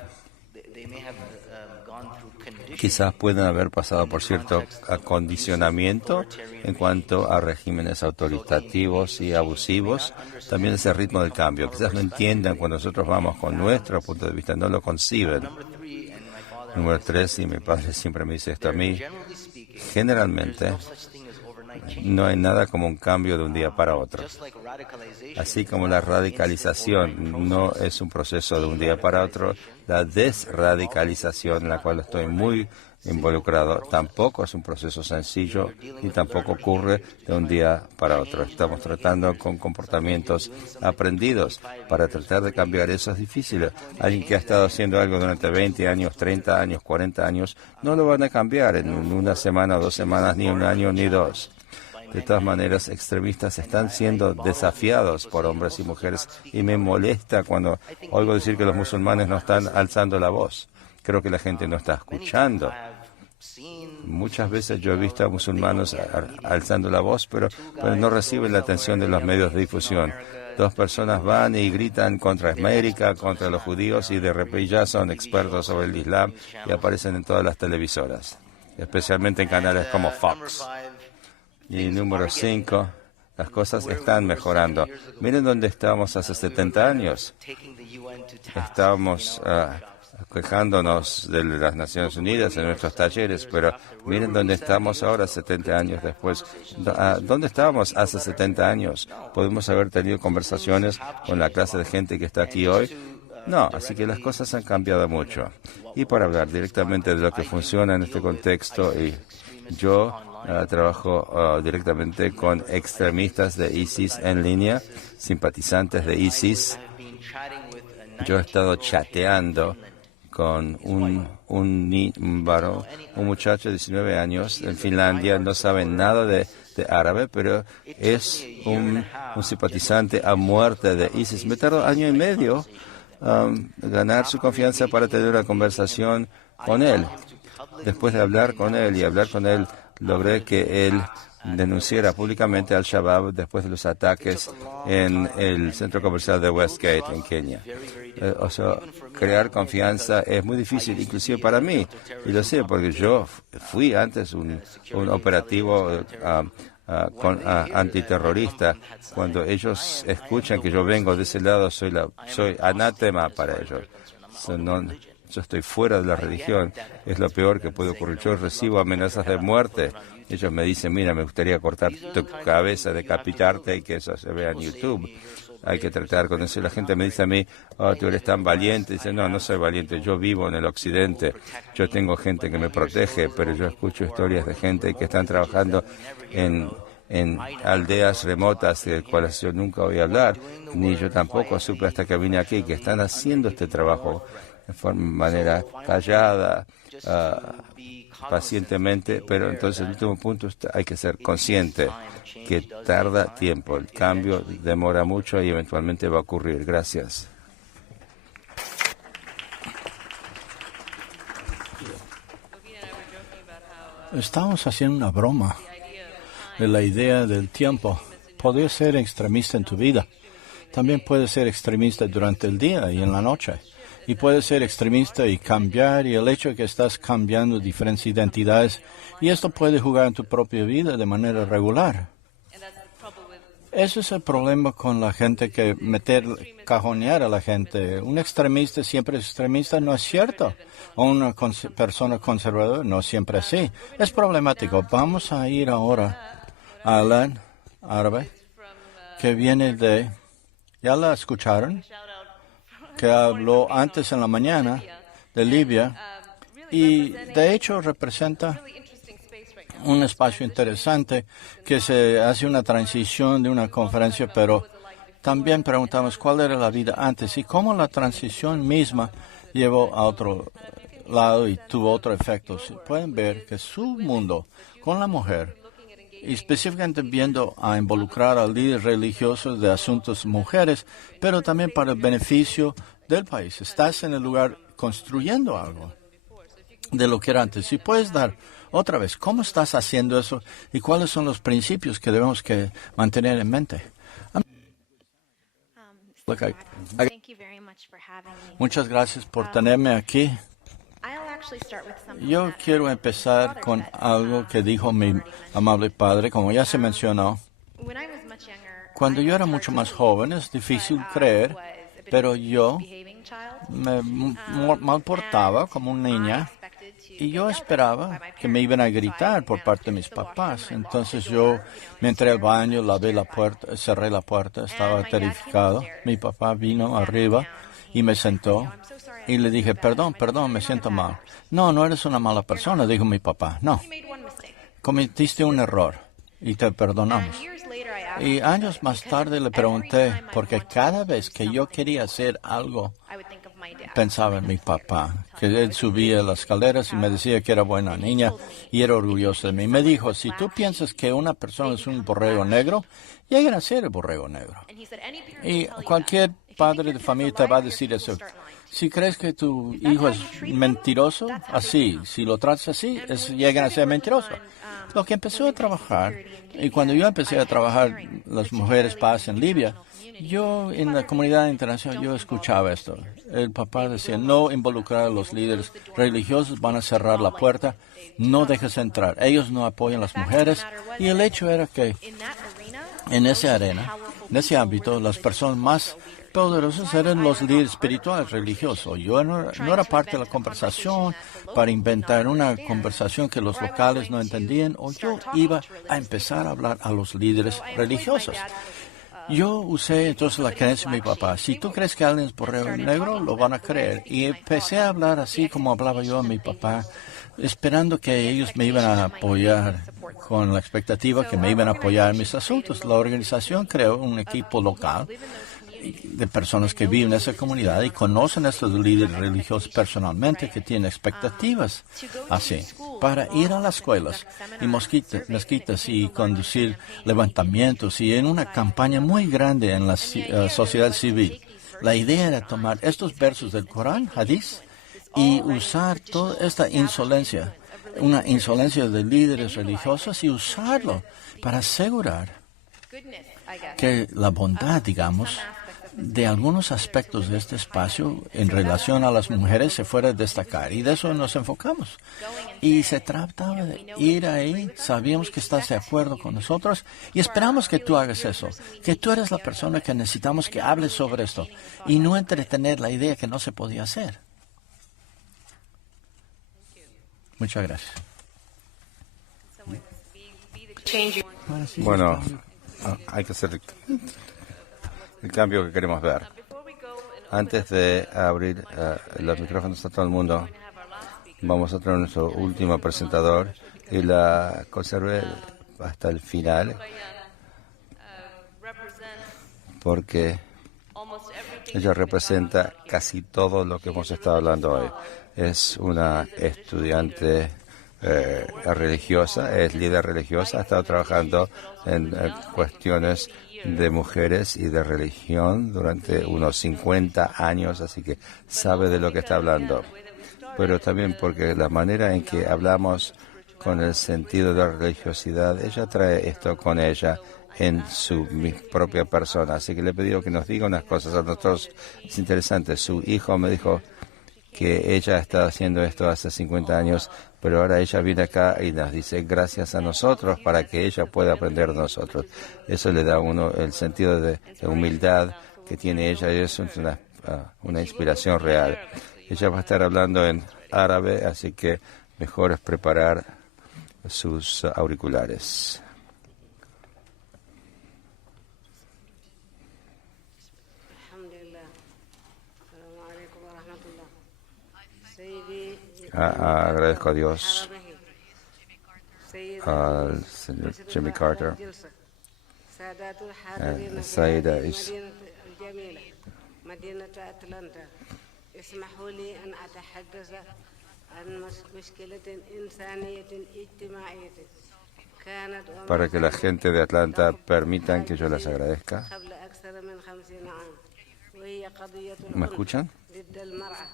Quizás puedan haber pasado por cierto acondicionamiento en cuanto a regímenes autoritativos y abusivos. También ese ritmo del cambio. Quizás no entiendan cuando nosotros vamos con nuestro punto de vista, no lo conciben. Número 3, y mi padre siempre me dice esto a mí, generalmente no hay nada como un cambio de un día para otro. Así como la radicalización no es un proceso de un día para otro, la desradicalización, en la cual estoy muy involucrado, tampoco es un proceso sencillo y tampoco ocurre de un día para otro. Estamos tratando con comportamientos aprendidos para tratar de cambiar. Eso es difícil. Alguien que ha estado haciendo algo durante 20 años, 30 años, 40 años, no lo van a cambiar en una semana, 2 semanas, ni un año, ni 2. De todas maneras, extremistas están siendo desafiados por hombres y mujeres y me molesta cuando oigo decir que los musulmanes no están alzando la voz. Creo que la gente no está escuchando. Muchas veces yo he visto a musulmanes alzando la voz, pero no reciben la atención de los medios de difusión. 2 personas van y gritan contra América, contra los judíos y de repente ya son expertos sobre el Islam y aparecen en todas las televisoras, especialmente en canales como Fox. Y número 5, las cosas están mejorando. Miren dónde estábamos hace 70 años. Estábamos quejándonos de las Naciones Unidas en nuestros talleres, pero miren dónde estamos ahora 70 años después. ¿Dónde estábamos hace 70 años? ¿Podemos haber tenido conversaciones con la clase de gente que está aquí hoy? No, así que las cosas han cambiado mucho. Y para hablar directamente de lo que funciona en este contexto, y yo trabajo directamente con extremistas de ISIS en línea, simpatizantes de ISIS. Yo he estado chateando con un muchacho de 19 años en Finlandia, no sabe nada de árabe, pero es un simpatizante a muerte de ISIS. Me tardó 1 año y medio ganar su confianza para tener una conversación con él. Después de hablar con él, logré que él denunciara públicamente al Shabab después de los ataques en el centro comercial de Westgate en Kenia. O sea, crear confianza es muy difícil, inclusive para mí. Y lo sé porque yo fui antes un operativo antiterrorista. Cuando ellos escuchan que yo vengo de ese lado, soy anátema para ellos. Yo estoy fuera de la religión. Es lo peor que puede ocurrir. Yo recibo amenazas de muerte. Ellos me dicen, mira, me gustaría cortar tu cabeza, decapitarte y que eso se vea en YouTube. Hay que tratar con eso. Y la gente me dice a mí, oh, tú eres tan valiente. Dice, no, no soy valiente. Yo vivo en el occidente. Yo tengo gente que me protege, pero yo escucho historias de gente que están trabajando en aldeas remotas de las cuales yo nunca oí hablar, ni yo tampoco supe hasta que vine aquí, que están haciendo este trabajo de manera callada, pacientemente, pero entonces el último punto hay que ser consciente que tarda tiempo, el cambio demora mucho y eventualmente va a ocurrir. Gracias. Estamos haciendo una broma de la idea del tiempo. Podría ser extremista en tu vida. También puede ser extremista durante el día y en la noche. Y puede ser extremista y cambiar, y el hecho de que estás cambiando diferentes identidades, y esto puede jugar en tu propia vida de manera regular. Ese es el problema con la gente que cajonear a la gente. Un extremista siempre es extremista, no es cierto. O una persona conservadora no es siempre así. Es problemático. Vamos a ir ahora a Alan Árabe, que viene de, ya la escucharon, que habló antes en la mañana de Libia, y de hecho representa un espacio interesante que se hace una transición de una conferencia, pero también preguntamos cuál era la vida antes y cómo la transición misma llevó a otro lado y tuvo otro efecto. Pueden ver que su mundo con la mujer, y específicamente viendo a involucrar a líderes religiosos de asuntos mujeres, pero también para el beneficio del país. Estás en el lugar construyendo algo de lo que era antes. Si puedes dar otra vez, ¿cómo estás haciendo eso y cuáles son los principios que debemos que mantener en mente? Muchas gracias por tenerme aquí. Yo quiero empezar con algo que dijo mi amable padre, como ya se mencionó. Cuando yo era mucho más joven, es difícil creer, pero yo me malportaba como una niña y yo esperaba que me iban a gritar por parte de mis papás. Entonces yo me entré al baño, lavé la puerta, cerré la puerta, estaba terrificado. Mi papá vino arriba y me sentó y le dije, perdón, me siento mal. No, no eres una mala persona, dijo mi papá. No, cometiste un error y te perdonamos. Y años más tarde le pregunté, porque cada vez que yo quería hacer algo, pensaba en mi papá, que él subía las escaleras y me decía que era buena niña y era orgulloso de mí. Me dijo, si tú piensas que una persona es un borrego negro, lleguen a ser el borrego negro. Y cualquier padre de familia te va a decir eso. Si crees que tu hijo es mentiroso, así, si lo tratas así, llegan a ser mentiroso. Lo que empezó a trabajar, y cuando yo empecé a trabajar las mujeres paz en Libia, yo en la comunidad internacional, yo escuchaba esto. El papá decía, no involucrar a los líderes religiosos, van a cerrar la puerta, no dejes entrar. Ellos no apoyan a las mujeres. Y el hecho era que en esa arena, en ese ámbito, las personas más poderosos eran los líderes espirituales religiosos. Yo no era parte de la conversación para inventar una conversación que los locales no entendían, o yo iba a empezar a hablar a los líderes religiosos. Yo usé entonces la creencia de mi papá. Si tú crees que alguien es borrego negro, lo van a creer. Y empecé a hablar así como hablaba yo a mi papá, esperando que ellos me iban a apoyar, con la expectativa que me iban a apoyar en mis asuntos. La organización creó un equipo local de personas que viven en esa comunidad y conocen a estos líderes religiosos personalmente, que tienen expectativas así, para ir a las escuelas y mezquitas y conducir levantamientos y en una campaña muy grande en la sociedad civil. La idea era tomar estos versos del Corán, Hadís, y usar toda esta insolencia, una insolencia de líderes religiosos, y usarlo para asegurar que la bondad, digamos, de algunos aspectos de este espacio en relación a las mujeres se fuera a destacar, y de eso nos enfocamos. Y se trataba de ir ahí, sabíamos que estás de acuerdo con nosotros y esperamos que tú hagas eso, que tú eres la persona que necesitamos que hables sobre esto y no entretener la idea que no se podía hacer. Muchas gracias. Bueno, hay que hacer el cambio que queremos ver. Antes de abrir los micrófonos a todo el mundo, vamos a tener nuestro último presentador y la conservé hasta el final porque ella representa casi todo lo que hemos estado hablando hoy. Es una estudiante religiosa, es líder religiosa, ha estado trabajando en cuestiones de mujeres y de religión durante unos 50 años, así que sabe de lo que está hablando. Pero también porque la manera en que hablamos con el sentido de la religiosidad, ella trae esto con ella en su propia persona. Así que le he pedido que nos diga unas cosas a nosotros. Es interesante. Su hijo me dijo que ella está haciendo esto hace 50 años, pero ahora ella viene acá y nos dice gracias a nosotros para que ella pueda aprender de nosotros. Eso le da a uno el sentido de humildad que tiene ella y es una inspiración real. Ella va a estar hablando en árabe, así que mejor es preparar sus auriculares. Agradezco a Dios, al señor Jimmy Carter, Saida اسمحوا لي أن أتحدث عن مشكلة إنسانية اجتماعية كانت para que la gente de Atlanta permitan que yo les agradezca. قبل أكثر من 50 عام وهي قضية ¿Me escuchan? ضد المرأة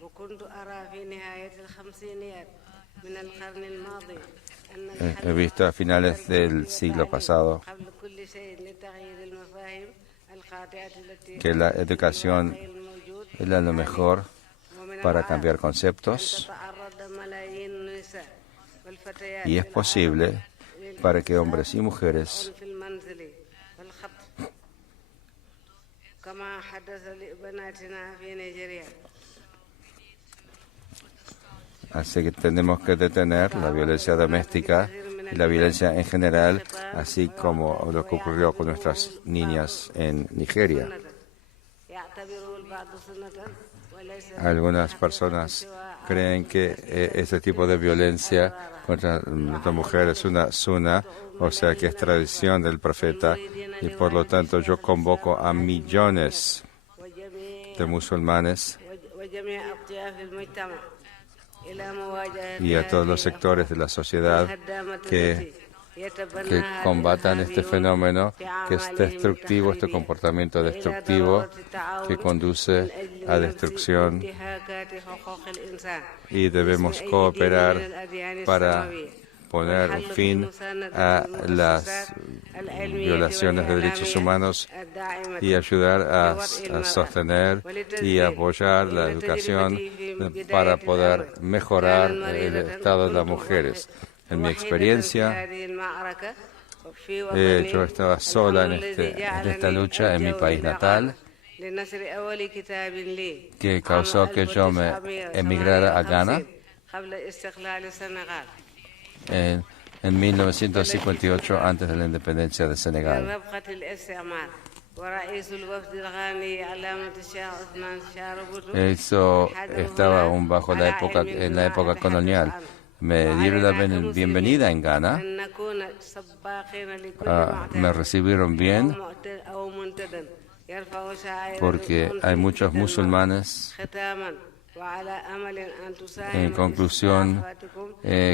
وكنت أرى في نهاية الخمسينيات من القرن الماضي أن He visto a finales del siglo pasado قبل كل شيء لتغيير المفاهيم الخاطئة التي que la educación es lo mejor para cambiar conceptos y es posible para que hombres y mujeres así que tenemos que detener la violencia doméstica y la violencia en general, así como lo que ocurrió con nuestras niñas en Nigeria. Algunas personas creen que este tipo de violencia contra la mujer es una sunna, o sea que es tradición del profeta, y por lo tanto yo convoco a millones de musulmanes y a todos los sectores de la sociedad que combatan este fenómeno que es destructivo, este comportamiento destructivo que conduce a destrucción, y debemos cooperar para poner fin a las violaciones de derechos humanos y ayudar a sostener y apoyar la educación para poder mejorar el estado de las mujeres. En mi experiencia, yo estaba sola en esta lucha en mi país natal, que causó que yo me emigrara a Ghana en 1958, antes de la independencia de Senegal. Eso estaba aún bajo en la época colonial. Me dieron la bienvenida en Ghana, me recibieron bien porque hay muchos musulmanes. En conclusión,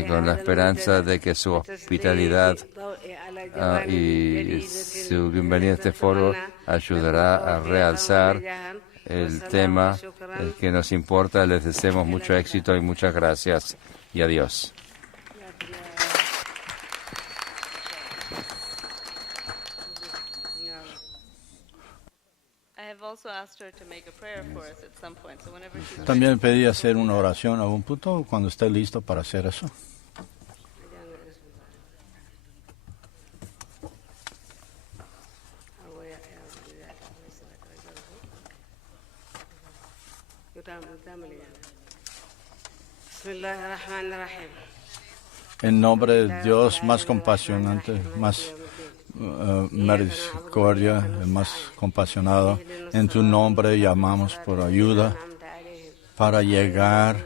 con la esperanza de que su hospitalidad y su bienvenida a este foro ayudará a realzar el tema que nos importa, les deseamos mucho éxito y muchas gracias. Y adiós. También pedí hacer una oración a un punto cuando esté listo para hacer eso. Bismillahirrahmanirrahim. En nombre de Dios más compasionante, más misericordia, más compasionado, en tu nombre llamamos por ayuda para llegar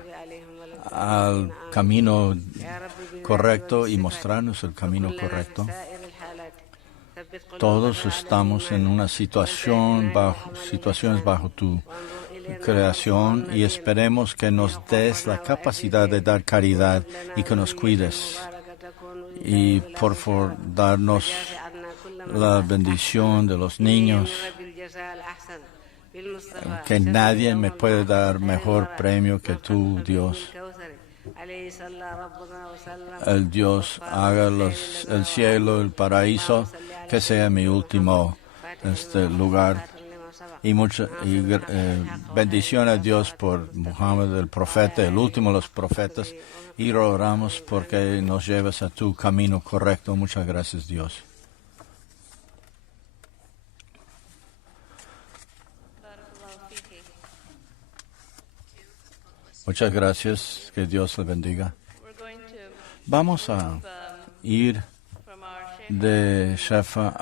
al camino correcto y mostrarnos el camino correcto. Todos estamos en una situaciones bajo tu creación y esperemos que nos des la capacidad de dar caridad y que nos cuides. Y por favor, darnos la bendición de los niños, que nadie me puede dar mejor premio que tú, Dios. El Dios haga el cielo, el paraíso, que sea mi último lugar. Y bendición a Dios por Muhammad, el profeta, el último de los profetas. Y oramos porque nos lleves a tu camino correcto. Muchas gracias, Dios. Muchas gracias. Que Dios le bendiga. Vamos a ir de shefa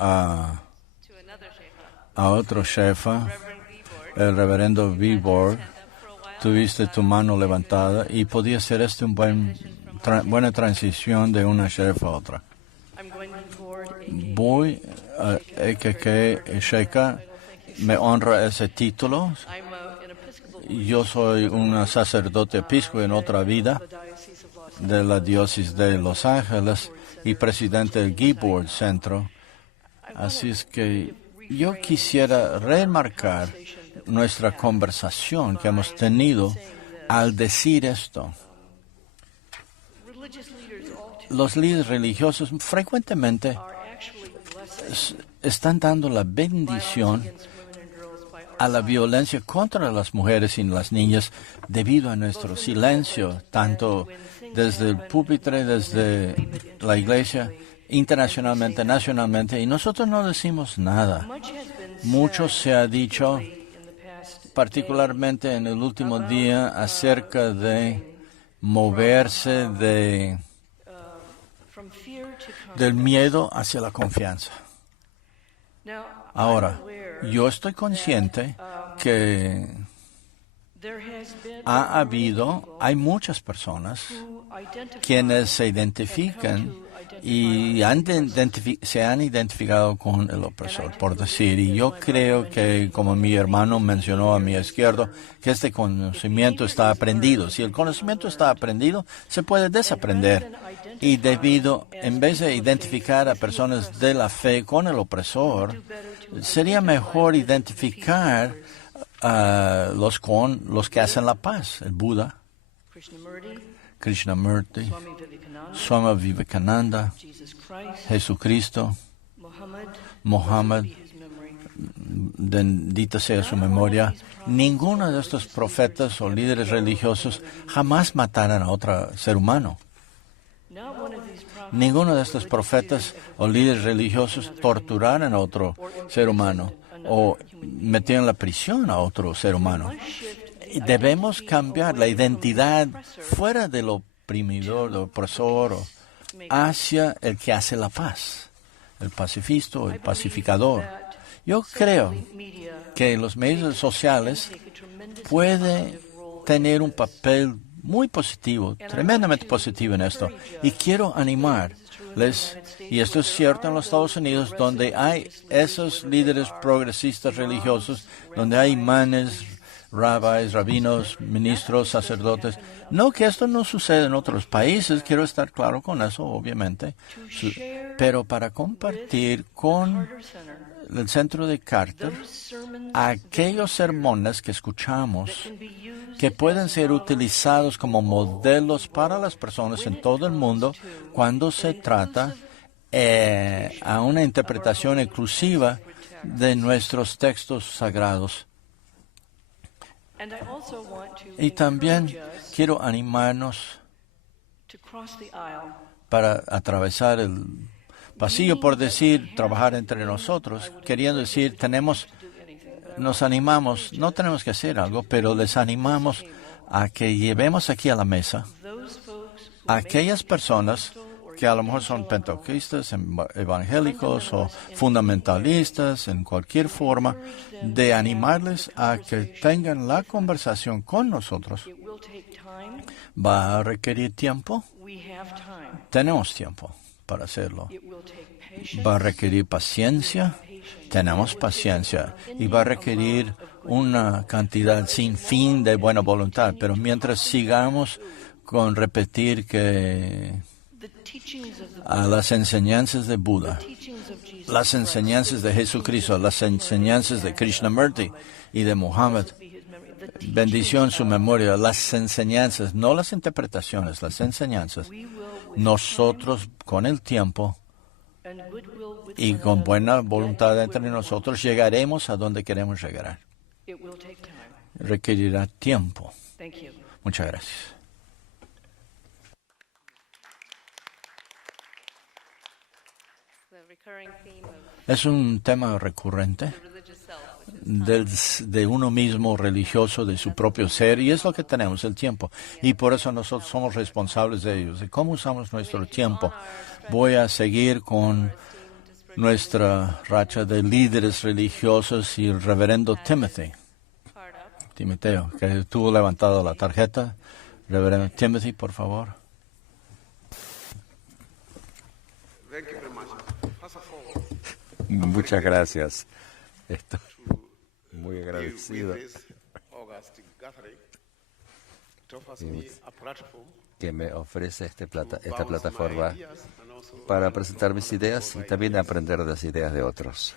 a otro shefa, el reverendo Vibor. Tuviste tu mano levantada y podía ser una buena transición de una shefa a otra. Voy a EKK Sheikha, me honra ese título. Yo soy un sacerdote episcopal en otra vida de la diócesis de Los Ángeles y presidente del Gibor Centro. Así es que yo quisiera remarcar nuestra conversación que hemos tenido al decir esto. Los líderes religiosos frecuentemente están dando la bendición a la violencia contra las mujeres y las niñas debido a nuestro silencio, tanto desde el pupitre, desde la iglesia, internacionalmente, nacionalmente, y nosotros no decimos nada. Mucho se ha dicho, particularmente en el último día, acerca de moverse del miedo hacia la confianza. Ahora, yo estoy consciente que hay muchas personas quienes se identifican y se han identificado con el opresor, por decir. Y yo creo que, como mi hermano mencionó a mi izquierdo, que este conocimiento está aprendido. Si el conocimiento está aprendido, se puede desaprender. Y en vez de identificar a personas de la fe con el opresor, sería mejor identificar con los que hacen la paz. El Buda, Krishnamurti, Swami Vivekananda, Jesucristo, Mohammed, bendita sea su memoria. Ninguno de estos profetas o líderes religiosos jamás mataron a otro ser humano. Ninguno de estos profetas o líderes religiosos torturaron a otro ser humano o metieron en la prisión a otro ser humano. Debemos cambiar la identidad fuera del oprimidor, del opresor, hacia el que hace la paz, el pacifista o el pacificador. Yo creo que los medios sociales pueden tener un papel muy positivo, tremendamente positivo en esto. Y quiero animarles, y esto es cierto en los Estados Unidos, donde hay esos líderes progresistas religiosos, donde hay imanes, rabinos, ministros, sacerdotes. No que esto no sucede en otros países, quiero estar claro con eso, obviamente, pero para compartir con el centro de Carter aquellos sermones que escuchamos que pueden ser utilizados como modelos para las personas en todo el mundo cuando se trata a una interpretación inclusiva de nuestros textos sagrados. Y también quiero animarnos para atravesar el pasillo, por decir, trabajar entre nosotros, queriendo decir, nos animamos, no tenemos que hacer algo, pero les animamos a que llevemos aquí a la mesa aquellas personas que a lo mejor son pentecostés, evangélicos o fundamentalistas, en cualquier forma, de animarles a que tengan la conversación con nosotros. ¿Va a requerir tiempo? Tenemos tiempo para hacerlo. ¿Va a requerir paciencia? Tenemos paciencia. Y va a requerir una cantidad sin fin de buena voluntad. Pero mientras sigamos con repetir que a las enseñanzas de Buda, las enseñanzas de Jesucristo, las enseñanzas de Krishnamurti y de Muhammad, bendición su memoria, las enseñanzas, no las interpretaciones, las enseñanzas, nosotros con el tiempo y con buena voluntad entre nosotros llegaremos a donde queremos llegar. Requerirá tiempo. Muchas gracias. Es un tema recurrente de uno mismo religioso, de su propio ser, y es lo que tenemos, el tiempo. Y por eso nosotros somos responsables de ellos, de cómo usamos nuestro tiempo. Voy a seguir con nuestra racha de líderes religiosos y el reverendo Timoteo, que estuvo levantado la tarjeta. Reverendo Timothy, por favor. Muchas gracias. Estoy muy agradecido que me ofrece esta plataforma para presentar mis ideas y también aprender de las ideas de otros.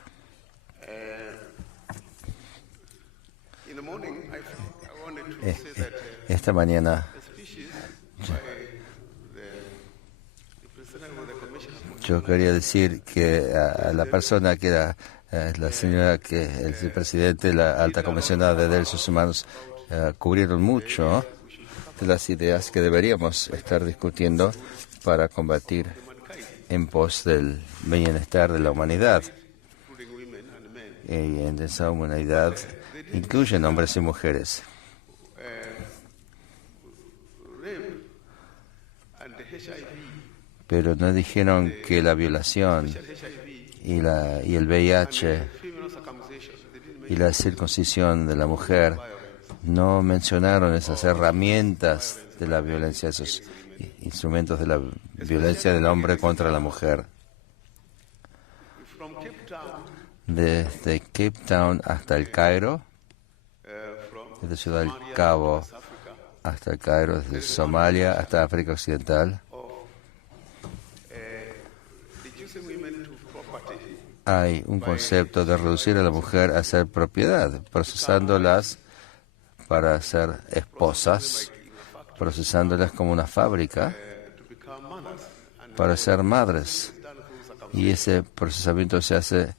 Esta mañana yo quería decir que a la persona que era la señora que el vicepresidente, la alta comisionada de Derechos Humanos, cubrieron mucho de las ideas que deberíamos estar discutiendo para combatir en pos del bienestar de la humanidad. Y en esa humanidad incluyen hombres y mujeres. Pero no dijeron que la violación y el VIH y la circuncisión de la mujer, no mencionaron esas herramientas de la violencia, esos instrumentos de la violencia del hombre contra la mujer. Desde Cape Town hasta el Cairo, desde Ciudad del Cabo hasta el Cairo, desde Somalia hasta África Occidental, hay un concepto de reducir a la mujer a ser propiedad, procesándolas para ser esposas, procesándolas como una fábrica para ser madres. Y ese procesamiento se hace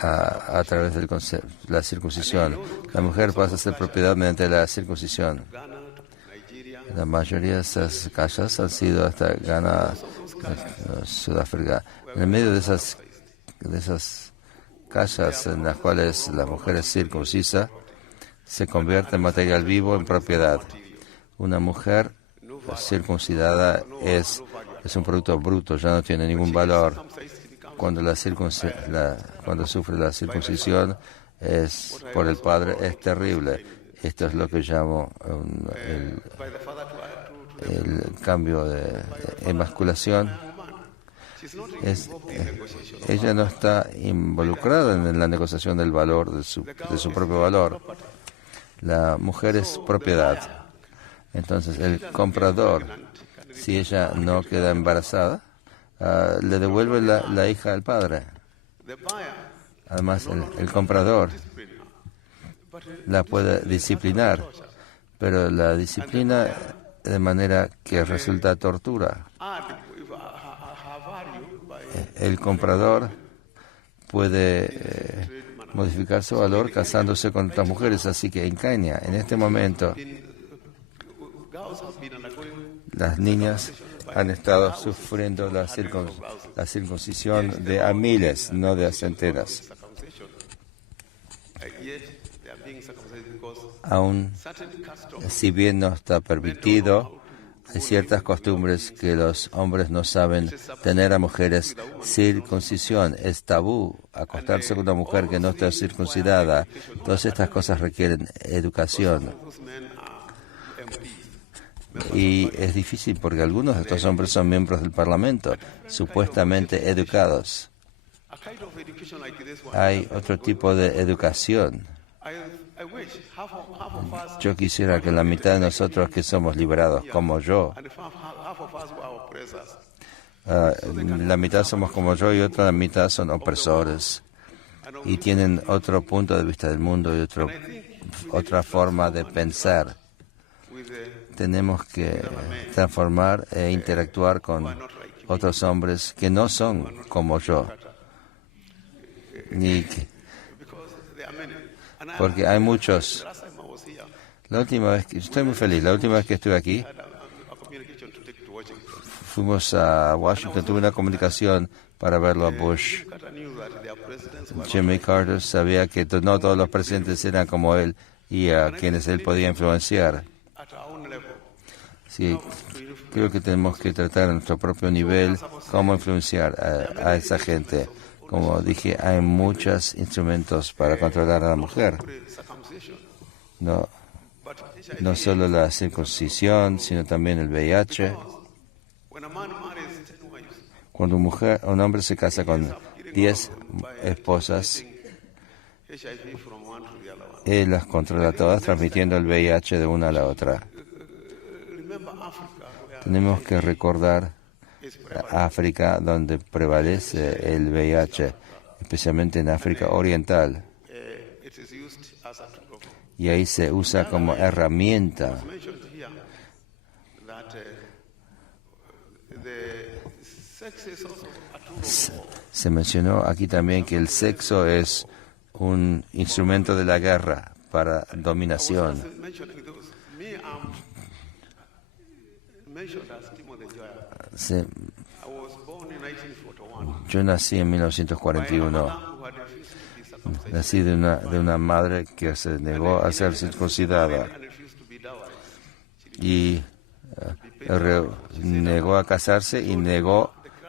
a través de la circuncisión. La mujer pasa a ser propiedad mediante la circuncisión. La mayoría de esas casas han sido hasta Ghana, Sudáfrica. En el medio de esas casas en las cuales la mujer es circuncisa, se convierte en material vivo en propiedad. Una mujer circuncidada es un producto bruto, ya no tiene ningún valor. Cuando cuando sufre la circuncisión por el padre es terrible. Esto es lo que llamo el cambio de emasculación. Ella no está involucrada en la negociación del valor, de su propio valor. La mujer es propiedad. Entonces, el comprador, si ella no queda embarazada, le devuelve la hija al padre. Además, el comprador la puede disciplinar, pero la disciplina de manera que resulta tortura. El comprador puede modificar su valor casándose con otras mujeres, así que en Kenia, en este momento, las niñas han estado sufriendo la circuncisión de a miles, no de a centenas. Aún si bien no está permitido, hay ciertas costumbres que los hombres no saben tener a mujeres. Circuncisión es tabú, acostarse con una mujer que no está circuncidada. Todas estas cosas requieren educación. Y es difícil porque algunos de estos hombres son miembros del Parlamento, supuestamente educados. Hay otro tipo de educación. Yo quisiera que la mitad de nosotros que somos liberados, como yo, la mitad somos como yo y otra mitad son opresores y tienen otro punto de vista del mundo y otra forma de pensar. Tenemos que transformar e interactuar con otros hombres que no son como yo. Porque hay muchos. Estoy muy feliz. La última vez que estuve aquí, fuimos a Washington, tuve una comunicación para verlo a Bush. Jimmy Carter sabía que no todos los presidentes eran como él y a quienes él podía influenciar. Sí, creo que tenemos que tratar a nuestro propio nivel cómo influenciar a esa gente. Como dije, hay muchos instrumentos para controlar a la mujer. No solo la circuncisión, sino también el VIH. Cuando un hombre se casa con 10 esposas, él las controla todas, transmitiendo el VIH de una a la otra. Tenemos que recordar África, donde prevalece el VIH, especialmente en África Oriental. Y ahí se usa como herramienta. Se mencionó aquí también que el sexo es un instrumento de la guerra para dominación. Yo nací en 1941. Nací de una madre que se negó a ser circuncidada y negó a casarse y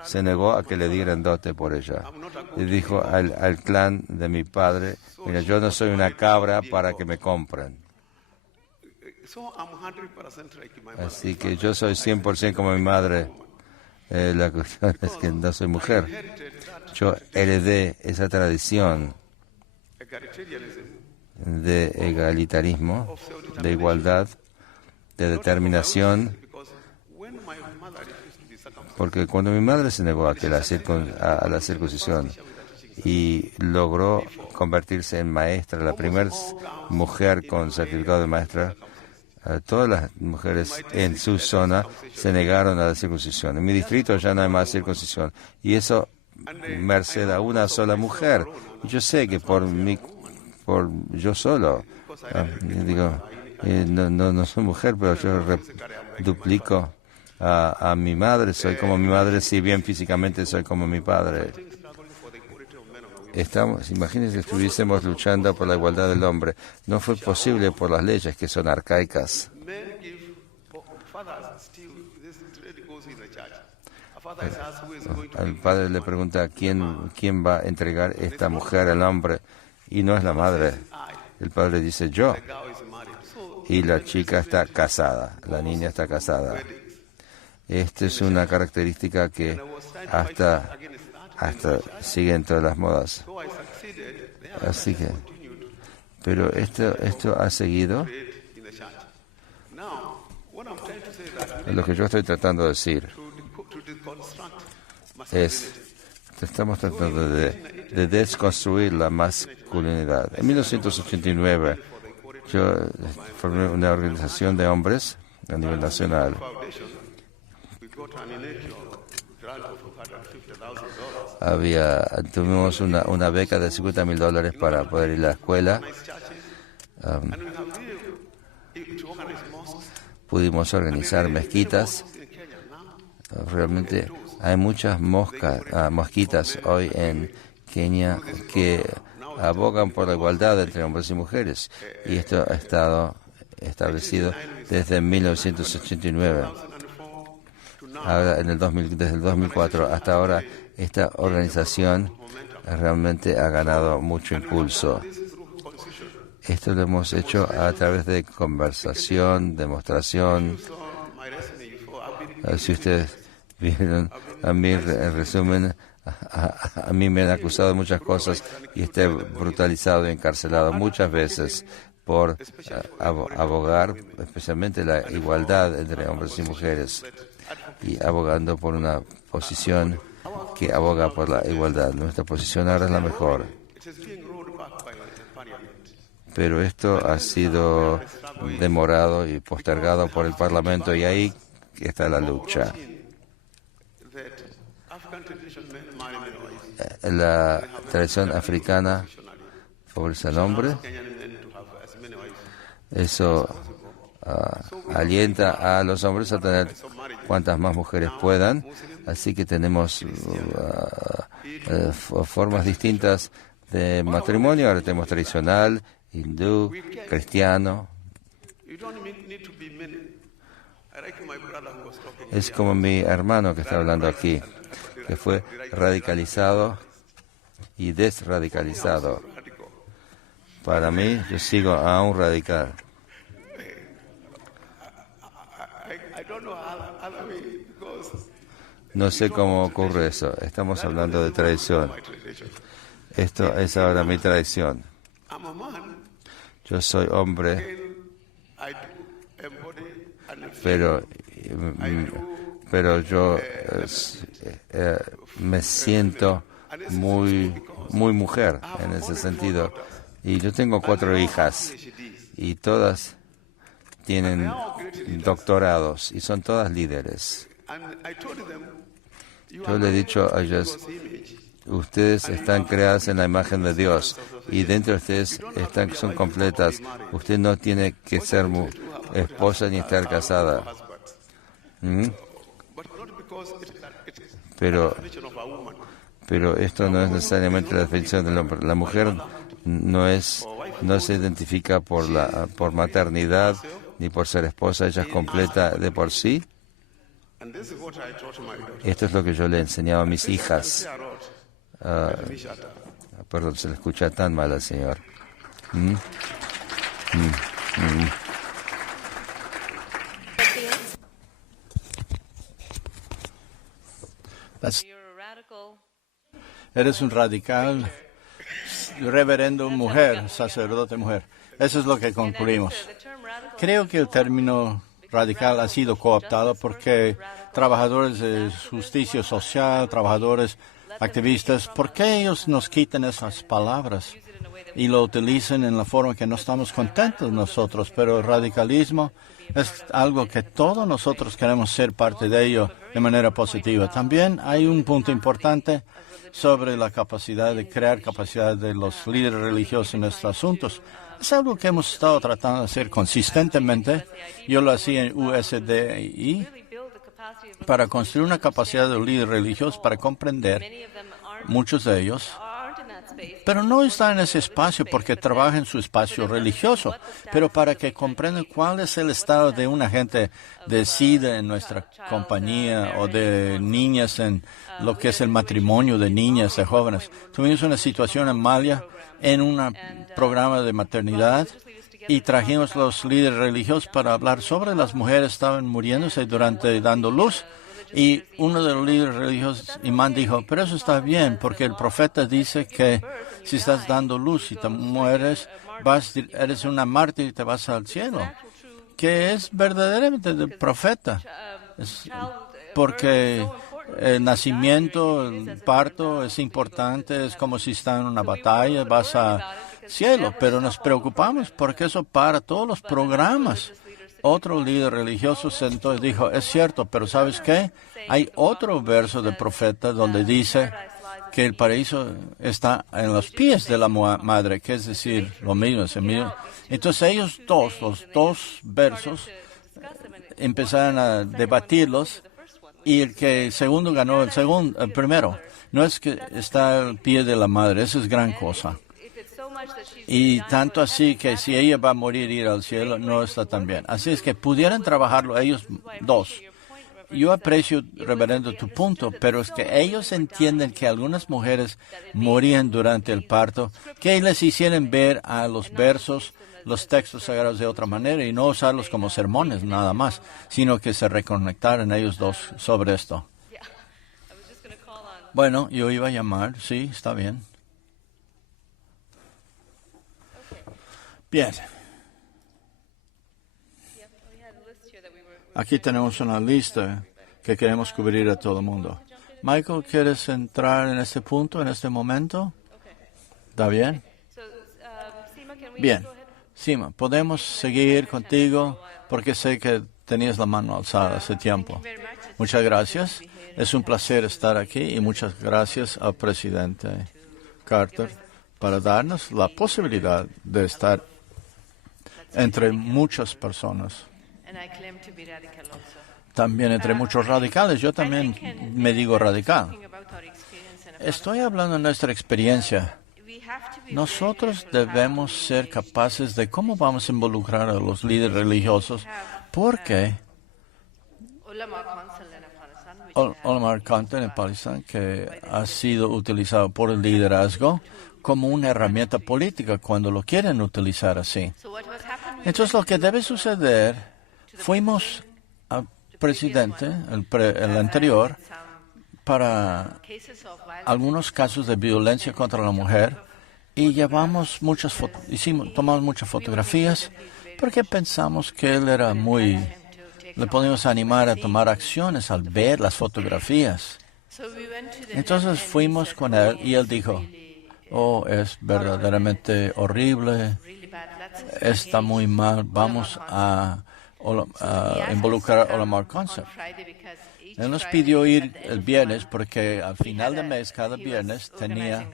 se negó a que le dieran dote por ella. Y dijo al clan de mi padre: mira, yo no soy una cabra para que me compren. Así que yo soy 100% como mi madre. La cuestión es que no soy mujer. Yo heredé esa tradición de egalitarismo, de igualdad, de determinación, porque cuando mi madre se negó a la circuncisión y logró convertirse en maestra, la primera mujer con certificado de maestra, todas las mujeres en su zona se negaron a la circuncisión. En mi distrito ya no hay más circuncisión. Y eso merced a una sola mujer. Yo sé que por yo solo, no soy mujer, pero yo duplico a mi madre. Soy como mi madre, si bien físicamente soy como mi padre. Imagínense que estuviésemos luchando por la igualdad del hombre. No fue posible por las leyes que son arcaicas. Al padre le pregunta quién va a entregar esta mujer al hombre, y no es la madre. El padre dice yo. Y la chica está casada, la niña está casada. Esta es una característica que hasta sigue en todas las modas. Así que, pero esto ha seguido. Lo que yo estoy tratando de decir es, estamos tratando de desconstruir la masculinidad. En 1989, yo formé una organización de hombres a nivel nacional. Tuvimos una beca de $50,000 para poder ir a la escuela. Pudimos organizar mezquitas. Realmente hay muchas mosquitas hoy en Kenia que abogan por la igualdad entre hombres y mujeres. Y esto ha estado establecido desde 1989. Ahora, desde el 2004 hasta ahora, esta organización realmente ha ganado mucho impulso. Esto lo hemos hecho a través de conversación, demostración. Si ustedes vieron a mí el resumen, a mí me han acusado de muchas cosas y estoy brutalizado y encarcelado muchas veces por abogar especialmente la igualdad entre hombres y mujeres y abogando por una posición que aboga por la igualdad. Nuestra posición ahora es la mejor. Pero esto ha sido demorado y postergado por el Parlamento y ahí está la lucha. La tradición africana favorece al hombre. Eso alienta a los hombres a tener cuantas más mujeres puedan. Así que tenemos formas distintas de matrimonio. Ahora tenemos tradicional, hindú, cristiano. Es como mi hermano que está hablando aquí, que fue radicalizado y desradicalizado. Para mí, yo sigo a un radical. No sé cómo ocurre eso. Estamos hablando de tradición. Esto es ahora mi tradición. Yo soy hombre, pero yo me siento muy mujer en ese sentido. Y yo tengo 4 hijas y todas tienen doctorados y son todas líderes. Yo le he dicho a ellas, ustedes están creadas en la imagen de Dios y dentro de ustedes son completas. Usted no tiene que ser esposa ni estar casada. Pero esto no es necesariamente la definición del hombre. La mujer no se identifica por maternidad ni por ser esposa, ella es completa de por sí. Esto es lo que yo le he enseñado a mis hijas. Perdón, se le escucha tan mal al señor. Eres un radical, reverendo mujer, sacerdote mujer. Eso es lo que concluimos. Creo que el término radical ha sido cooptado porque trabajadores de justicia social, trabajadores activistas, ¿por qué ellos nos quitan esas palabras y lo utilizan en la forma que no estamos contentos nosotros? Pero el radicalismo es algo que todos nosotros queremos ser parte de ello de manera positiva. También hay un punto importante sobre la capacidad de crear capacidad de los líderes religiosos en estos asuntos. Es algo que hemos estado tratando de hacer consistentemente. Yo lo hacía en USDI para construir una capacidad de los líderes religiosos para comprender, muchos de ellos, pero no están en ese espacio porque trabajan en su espacio religioso, pero para que comprendan cuál es el estado de una gente de SIDA en nuestra compañía o de niñas en lo que es el matrimonio de niñas, de jóvenes. Tuvimos una situación en Malia en un programa de maternidad y trajimos los líderes religiosos para hablar sobre las mujeres que estaban muriéndose durante dando luz. Y uno de los líderes religiosos, imán, dijo, pero eso está bien, porque el profeta dice que si estás dando luz y te mueres, eres una mártir y te vas al cielo. Que es verdaderamente del profeta. Porque el nacimiento, el parto es importante, es como si estás en una batalla, vas al cielo. Pero nos preocupamos porque eso para todos los programas. Otro líder religioso sentó y dijo, es cierto, pero ¿sabes qué? Hay otro verso del profeta donde dice que el paraíso está en los pies de la madre, que es decir, lo mismo, es el mismo. Entonces ellos los dos versos, empezaron a debatirlos y el que segundo ganó el primero. No es que está al pie de la madre, eso es gran cosa. Y tanto así que si ella va a morir ir al cielo, no está tan bien. Así es que pudieran trabajarlo ellos dos. Yo aprecio, reverendo, tu punto, pero es que ellos entienden que algunas mujeres morían durante el parto, que les hicieran ver a los versos, los textos sagrados de otra manera y no usarlos como sermones nada más, sino que se reconectaran ellos dos sobre esto. Bueno, yo iba a llamar, sí, está bien. Bien. Aquí tenemos una lista que queremos cubrir a todo el mundo. Michael, ¿quieres entrar en este punto, en este momento? ¿Está bien? Bien. Sima, podemos seguir contigo porque sé que tenías la mano alzada hace tiempo. Muchas gracias. Es un placer estar aquí y muchas gracias al presidente Carter para darnos la posibilidad de estar entre muchas personas. También entre muchos radicales. Yo también me digo radical. Estoy hablando de nuestra experiencia. Nosotros debemos ser capaces de cómo vamos a involucrar a los líderes religiosos, porque Olamar Khantan en Pakistán, que ha sido utilizado por el liderazgo como una herramienta política cuando lo quieren utilizar así. Entonces, lo que debe suceder, fuimos al presidente, el anterior, para algunos casos de violencia contra la mujer y tomamos muchas fotografías porque pensamos que él era le podíamos animar a tomar acciones al ver las fotografías. Entonces fuimos con él y él dijo, oh, es verdaderamente horrible, está muy mal, vamos a involucrar a Olamar Khantan. Él nos pidió ir el viernes porque al final del mes, cada viernes, tenía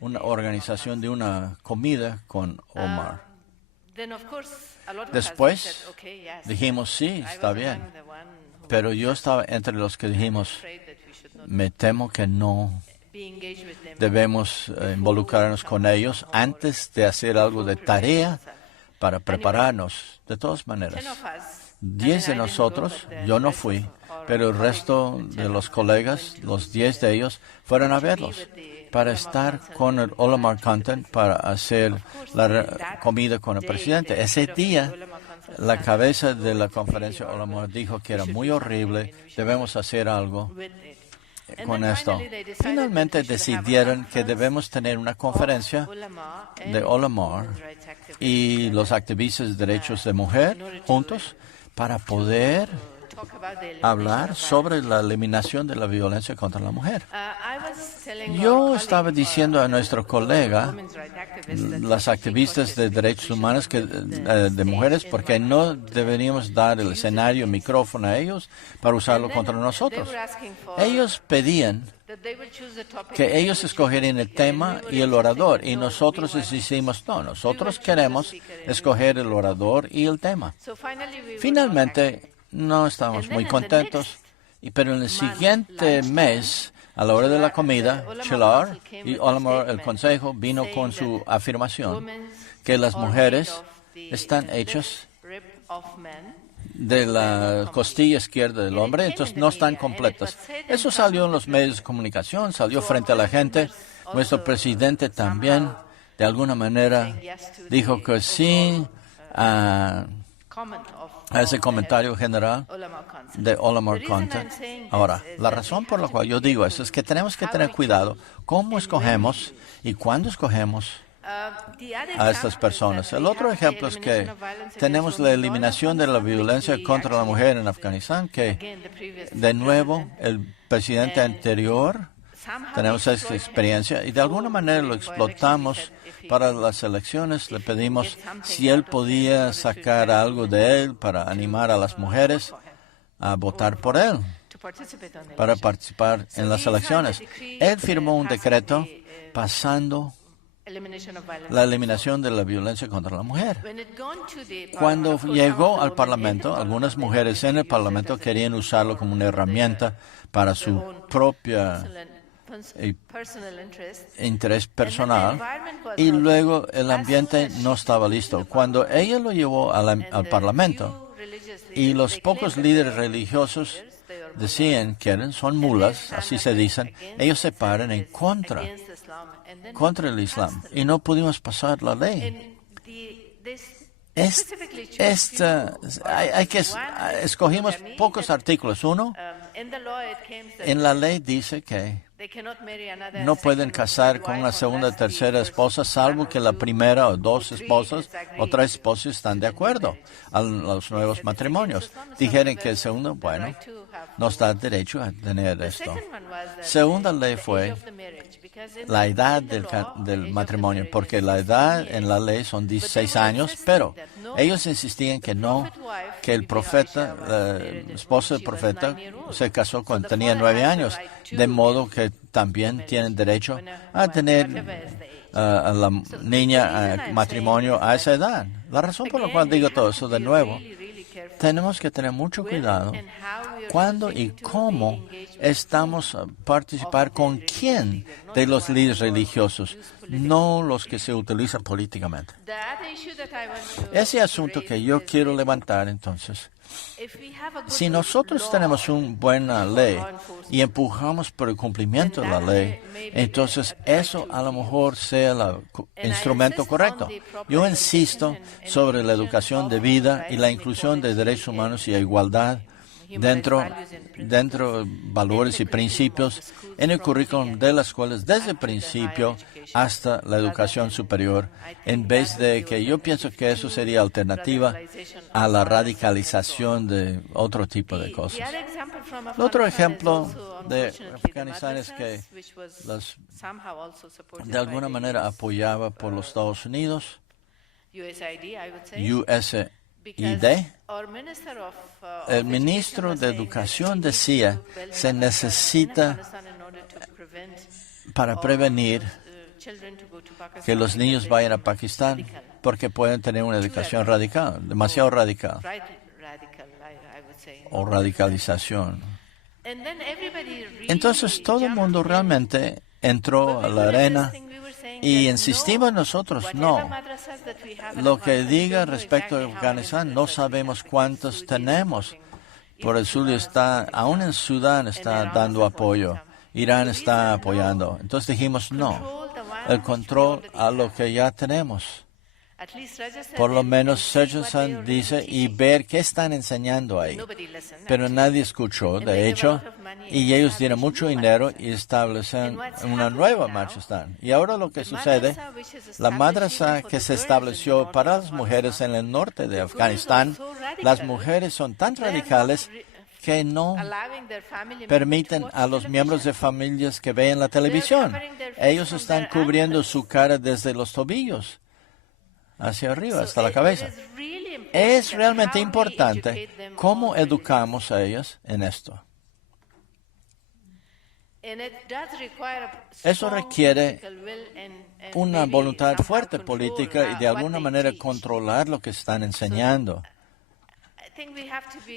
una organización de una comida con Omar. Después dijimos, sí, está bien. Pero yo estaba entre los que dijimos, me temo que no debemos involucrarnos con ellos antes de hacer algo de tarea para prepararnos. De todas maneras, 10 de nosotros, yo no fui, pero el resto de los colegas, los 10 de ellos, fueron a verlos para estar con el Olamar Khantan para hacer la comida con el presidente. Ese día, la cabeza de la conferencia Olamar dijo que era muy horrible, debemos hacer algo con esto. Finalmente decidieron que debemos tener una conferencia de Olamar y los activistas de derechos de mujer juntos para poder hablar sobre la eliminación de la violencia contra la mujer. Yo estaba diciendo a nuestro colega, las activistas de derechos humanos de mujeres, porque no deberíamos dar el escenario, el micrófono a ellos para usarlo contra nosotros. Ellos pedían que ellos escogieran el tema y el orador, y nosotros decimos, no, nosotros queremos escoger el orador y el tema. Finalmente, no estábamos muy contentos, pero en el siguiente mes, a la hora de la comida, Chilar y Olamar, el consejo, vino con su afirmación que las mujeres están hechas de la costilla izquierda del hombre, entonces no están completas. Eso salió en los medios de comunicación, salió frente a la gente. Nuestro presidente también, de alguna manera, dijo que sí a ese comentario general de Olamar Khantan. Ahora, la razón por la cual yo digo eso es que tenemos que tener cuidado cómo escogemos y cuándo escogemos a estas personas. El otro ejemplo es que tenemos la eliminación de la violencia contra la mujer en Afganistán, que de nuevo el presidente anterior tenemos esa experiencia y de alguna manera lo explotamos para las elecciones. Le pedimos si él podía sacar algo de él para animar a las mujeres a votar por él, para participar en las elecciones. Él firmó un decreto pasando la eliminación de la violencia contra la mujer. Cuando llegó al Parlamento, algunas mujeres en el Parlamento querían usarlo como una herramienta para su propia interés personal, y luego el ambiente no estaba listo. Cuando ella lo llevó al Parlamento, y los pocos líderes religiosos decían que son mulas, así se dicen, ellos se paran en contra el Islam, y no pudimos pasar la ley. Escogimos pocos artículos. Uno, en la ley dice que no pueden casar con una segunda o tercera esposa, salvo que la primera o dos esposas o tres esposos están de acuerdo a los nuevos matrimonios. Dijeron que el segundo, bueno, nos da derecho a tener esto. Segunda ley fue la edad del matrimonio, porque la edad en la ley son 16 años, pero ellos insistían que no, que el profeta, la esposa del profeta, se casó cuando tenía 9 años, de modo que también tienen derecho a tener a la niña matrimonio a esa edad. La razón por la cual digo todo eso de nuevo, tenemos que tener mucho cuidado cuándo y cómo estamos a participar con quién de los líderes religiosos, no los que se utilizan políticamente. Ese asunto que yo quiero levantar entonces, si nosotros tenemos una buena ley y empujamos por el cumplimiento de la ley, entonces eso a lo mejor sea el instrumento correcto. Yo insisto sobre la educación de vida y la inclusión de derechos humanos y igualdad dentro de valores y principios en el currículum de las escuelas desde el principio hasta la educación superior, en vez de que yo pienso que eso sería alternativa a la radicalización de otro tipo de cosas. El otro ejemplo de Afganistán es que de alguna manera apoyaba por los Estados Unidos, USAID. El ministro de Educación decía se necesita para prevenir que los niños vayan a Pakistán porque pueden tener una educación radical, demasiado radical, o radicalización. Entonces todo el mundo realmente entró a la arena y insistimos nosotros, no. Lo que diga respecto a Afganistán, no sabemos cuántos tenemos. Por el sur está, aún en Sudán está dando apoyo. Irán está apoyando. Entonces dijimos, no. El control a lo que ya tenemos. Por lo menos Sergio dice, y ver qué están enseñando ahí. Pero nadie escuchó, de hecho, y ellos dieron mucho dinero y establecen una nueva Marchistán. Y ahora lo que sucede, la madrasa que se estableció para las mujeres en el norte de Afganistán, las mujeres son tan radicales que no permiten a los miembros de familias que vean la televisión. Ellos están cubriendo su cara desde los tobillos hacia arriba, hasta la cabeza. Es realmente importante cómo educamos a ellas en esto. Eso requiere una voluntad fuerte política y de alguna manera controlar lo que están enseñando.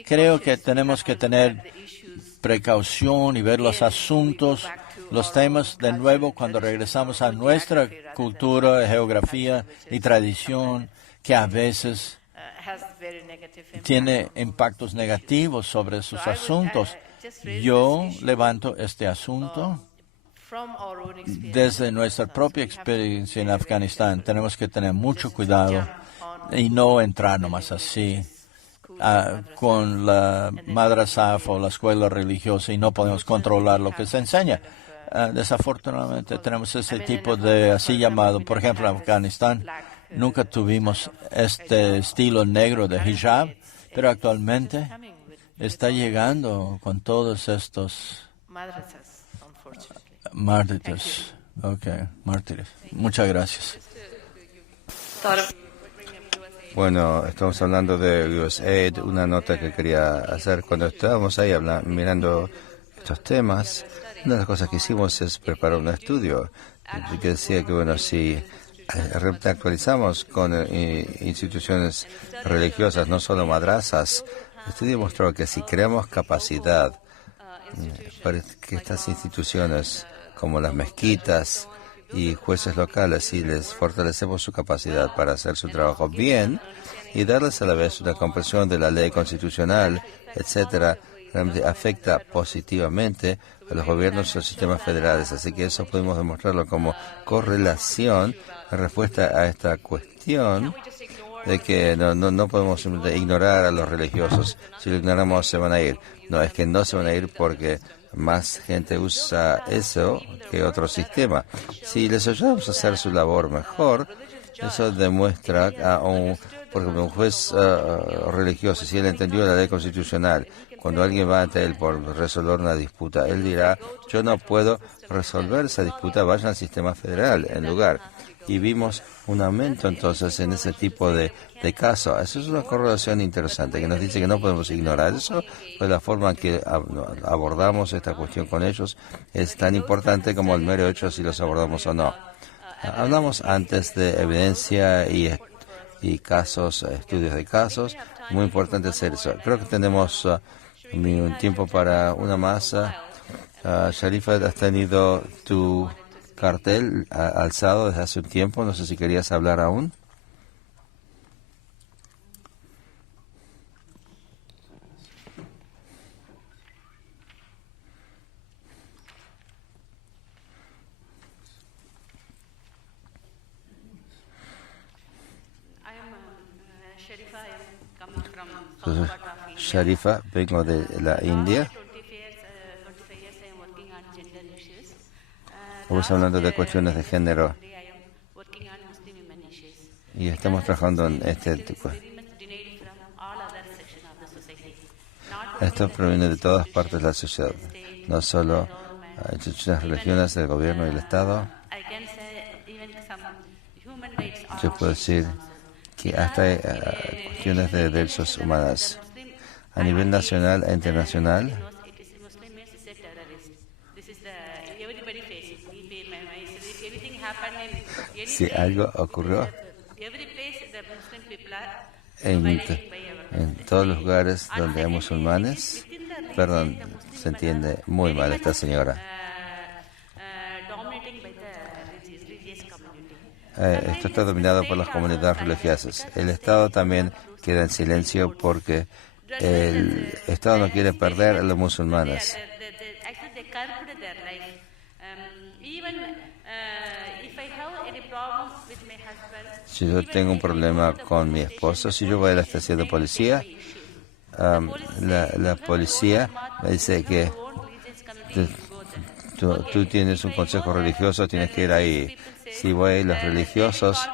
Creo que tenemos que tener precaución y ver los asuntos, los temas de nuevo cuando regresamos a nuestra cultura, geografía y tradición, que a veces tiene impactos negativos sobre sus asuntos. Yo levanto este asunto desde nuestra propia experiencia en Afganistán. Tenemos que tener mucho cuidado y no entrar nomás así con la madrasa o la escuela religiosa y no podemos controlar lo que se enseña. Desafortunadamente tenemos ese tipo de así llamado, por ejemplo, en Afganistán nunca tuvimos este estilo negro de hijab, pero actualmente está llegando con todos estos mártires. Mártires. Muchas gracias. Bueno, estamos hablando de USAID, una nota que quería hacer cuando estábamos ahí mirando estos temas. Una de las cosas que hicimos es preparar un estudio que decía que, bueno, si actualizamos con instituciones religiosas, no solo madrasas, el estudio mostró que si creamos capacidad para que estas instituciones como las mezquitas y jueces locales, y les fortalecemos su capacidad para hacer su trabajo bien y darles a la vez una comprensión de la ley constitucional, etcétera, realmente afecta positivamente a los gobiernos y los sistemas federales. Así que eso podemos demostrarlo como correlación en respuesta a esta cuestión de que no podemos simplemente ignorar a los religiosos. Si lo ignoramos, se van a ir. No, es que no se van a ir porque más gente usa eso que otro sistema. Si les ayudamos a hacer su labor mejor, eso demuestra a por ejemplo, un juez religioso, si él entendió la ley constitucional, cuando alguien va ante él por resolver una disputa, él dirá, yo no puedo resolver esa disputa, vayan al sistema federal en lugar. Y vimos un aumento entonces en ese tipo de casos. Eso es una correlación interesante que nos dice que no podemos ignorar eso, pues la forma en que abordamos esta cuestión con ellos es tan importante como el mero hecho si los abordamos o no. Hablamos antes de evidencia y casos, estudios de casos. Muy importante hacer eso. Creo que tenemos un tiempo para una más. Sharifa, has tenido tu cartel alzado desde hace un tiempo. No sé si querías hablar aún. Entonces, Sharifa, vengo de la India. Estamos hablando de cuestiones de género y estamos trabajando en este tipo. Esto proviene de todas partes de la sociedad, no solo las religiones, el gobierno y el Estado. Yo puedo decir que hasta hay cuestiones de derechos humanos a nivel nacional e internacional. Si algo ocurrió en todos los lugares donde hay musulmanes, perdón, se entiende muy mal esta señora. Esto está dominado por las comunidades religiosas. El Estado también queda en silencio porque el Estado no quiere perder a los musulmanes. Si yo tengo un problema con mi esposo, si yo voy a la estación de policía, la policía me dice que tú tienes un consejo religioso, tienes que ir ahí. Si voy, los religiosos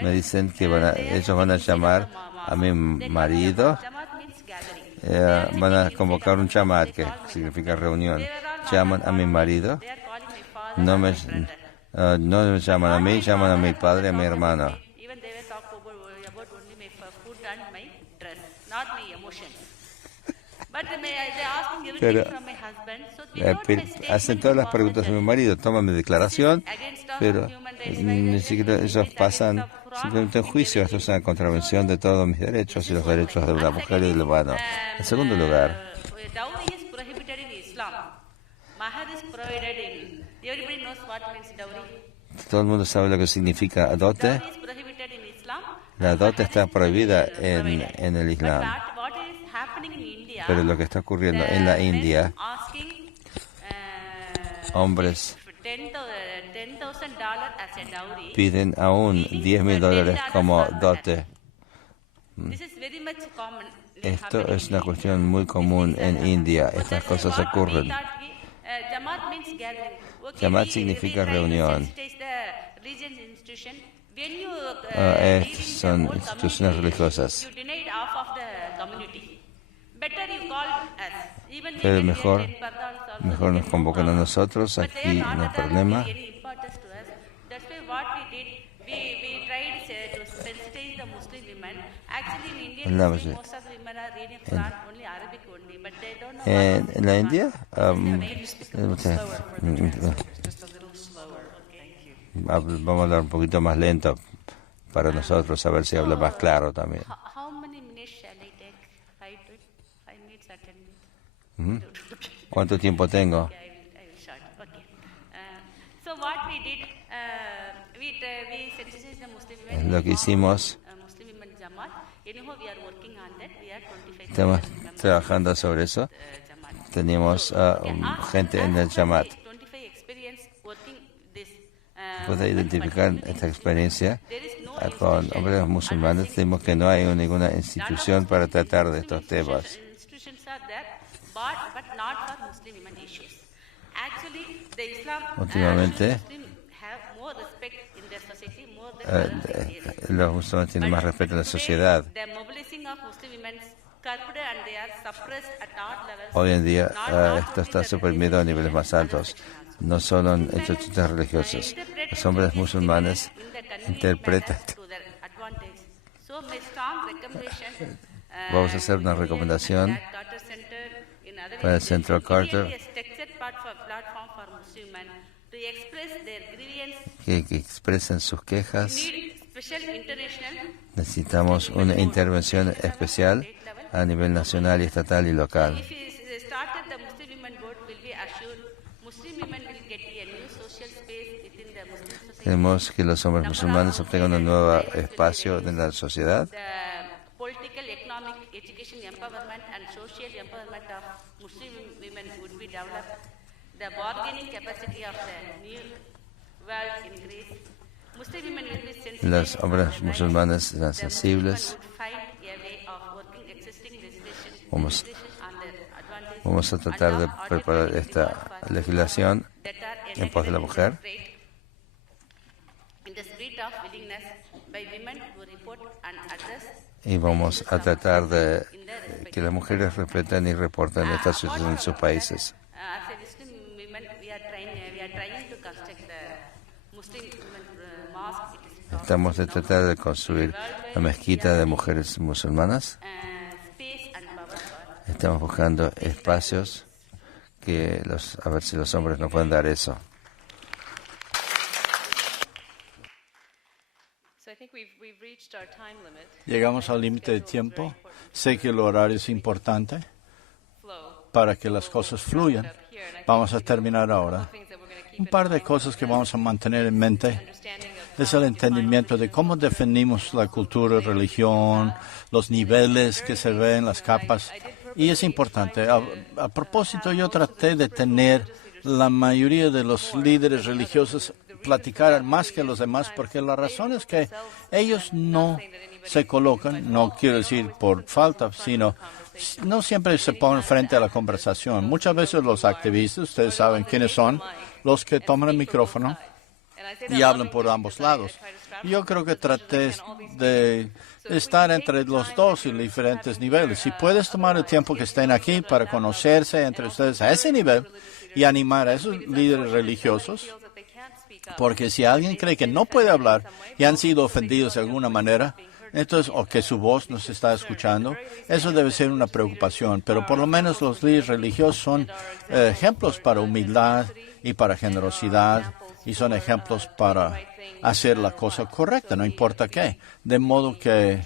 me dicen que ellos van a llamar a mi marido, van a convocar un chamar, que significa reunión. Llaman a mi marido, no me llaman a mí, llaman a mi padre, a mi hermano. Pero hacen todas las preguntas a mi marido, toman mi declaración, pero ni siquiera ellos pasan simplemente un juicio. Esto es una contravención de todos mis derechos y los derechos de la mujer y del humano. En segundo lugar, todo el mundo sabe lo que significa dote. La dote está prohibida en el Islam. Pero lo que está ocurriendo en la India, hombres piden aún $10,000 como dote. Esto es una cuestión muy común en India. Estas cosas ocurren. Jamaat significa reunión. Son instituciones religiosas. Pero mejor nos convocan a nosotros, aquí no hay problema. En la India, vamos a hablar un poquito más lento para nosotros, a ver si habla más claro también. ¿Cuánto tiempo tengo? Lo que hicimos, estamos trabajando sobre eso. Teníamos gente en el Jamaat. Puede identificar esta experiencia con hombres musulmanes. Decimos que no hay ninguna institución para tratar de estos temas. Últimamente, los musulmanes tienen más respeto en la sociedad. Hoy en día esto está suprimido a niveles más altos, no solo en instituciones religiosas. Los hombres musulmanes interpretan. Vamos a hacer una recomendación para el Centro Carter que expresen sus quejas. Necesitamos una intervención especial a nivel nacional y estatal y local. Queremos que los hombres musulmanes obtengan un nuevo espacio en la sociedad. Los hombres musulmanes serán sensibles. Vamos a tratar de preparar esta legislación en pos de la mujer. Y vamos a tratar de que las mujeres respeten y reporten esta situación en sus países. Estamos de tratar de construir la mezquita de mujeres musulmanas. Estamos buscando espacios que a ver si los hombres nos pueden dar eso. Llegamos al límite de tiempo. Sé que el horario es importante para que las cosas fluyan. Vamos a terminar ahora. Un par de cosas que vamos a mantener en mente es el entendimiento de cómo definimos la cultura, religión, los niveles que se ven, las capas. Y es importante. A propósito, yo traté de tener la mayoría de los líderes religiosos platicar más que los demás, porque la razón es que ellos no se colocan, no quiero decir por falta, sino no siempre se ponen frente a la conversación. Muchas veces los activistas, ustedes saben quiénes son, los que toman el micrófono y hablan por ambos lados. Yo creo que traté de estar entre los dos y diferentes niveles. Si puedes tomar el tiempo que estén aquí para conocerse entre ustedes a ese nivel y animar a esos líderes religiosos, porque si alguien cree que no puede hablar y han sido ofendidos de alguna manera, entonces, o que su voz no se está escuchando, eso debe ser una preocupación. Pero por lo menos los líderes religiosos son ejemplos para humildad y para generosidad, y son ejemplos para hacer la cosa correcta, no importa qué. De modo que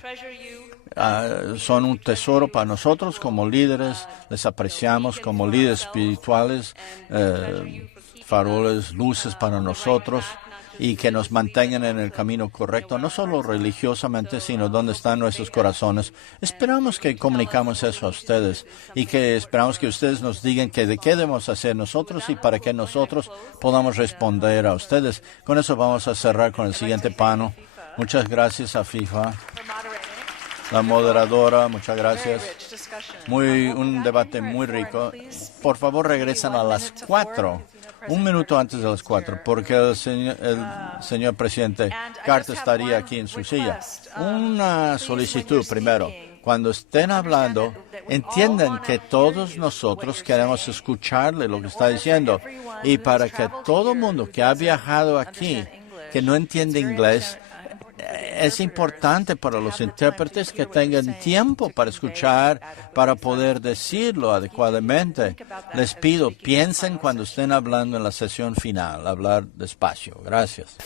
son un tesoro para nosotros como líderes, les apreciamos como líderes espirituales, faroles, luces para nosotros, y que nos mantengan en el camino correcto, no solo religiosamente, sino donde están nuestros corazones. Esperamos que comunicamos eso a ustedes y que esperamos que ustedes nos digan de qué debemos hacer nosotros y para que nosotros podamos responder a ustedes. Con eso vamos a cerrar con el siguiente panel. Muchas gracias a FIFA, la moderadora, muchas gracias. Un debate muy rico. Por favor, regresan a las 4. Un minuto antes de las 4, porque el señor presidente Carter estaría aquí en su silla. Una solicitud primero. Cuando estén hablando, entiendan que todos nosotros queremos escucharle lo que está diciendo. Y para que todo el mundo que ha viajado aquí, que no entiende inglés, es importante para los intérpretes que tengan tiempo para escuchar, para poder decirlo adecuadamente. Les pido, piensen cuando estén hablando en la sesión final, hablar despacio. Gracias.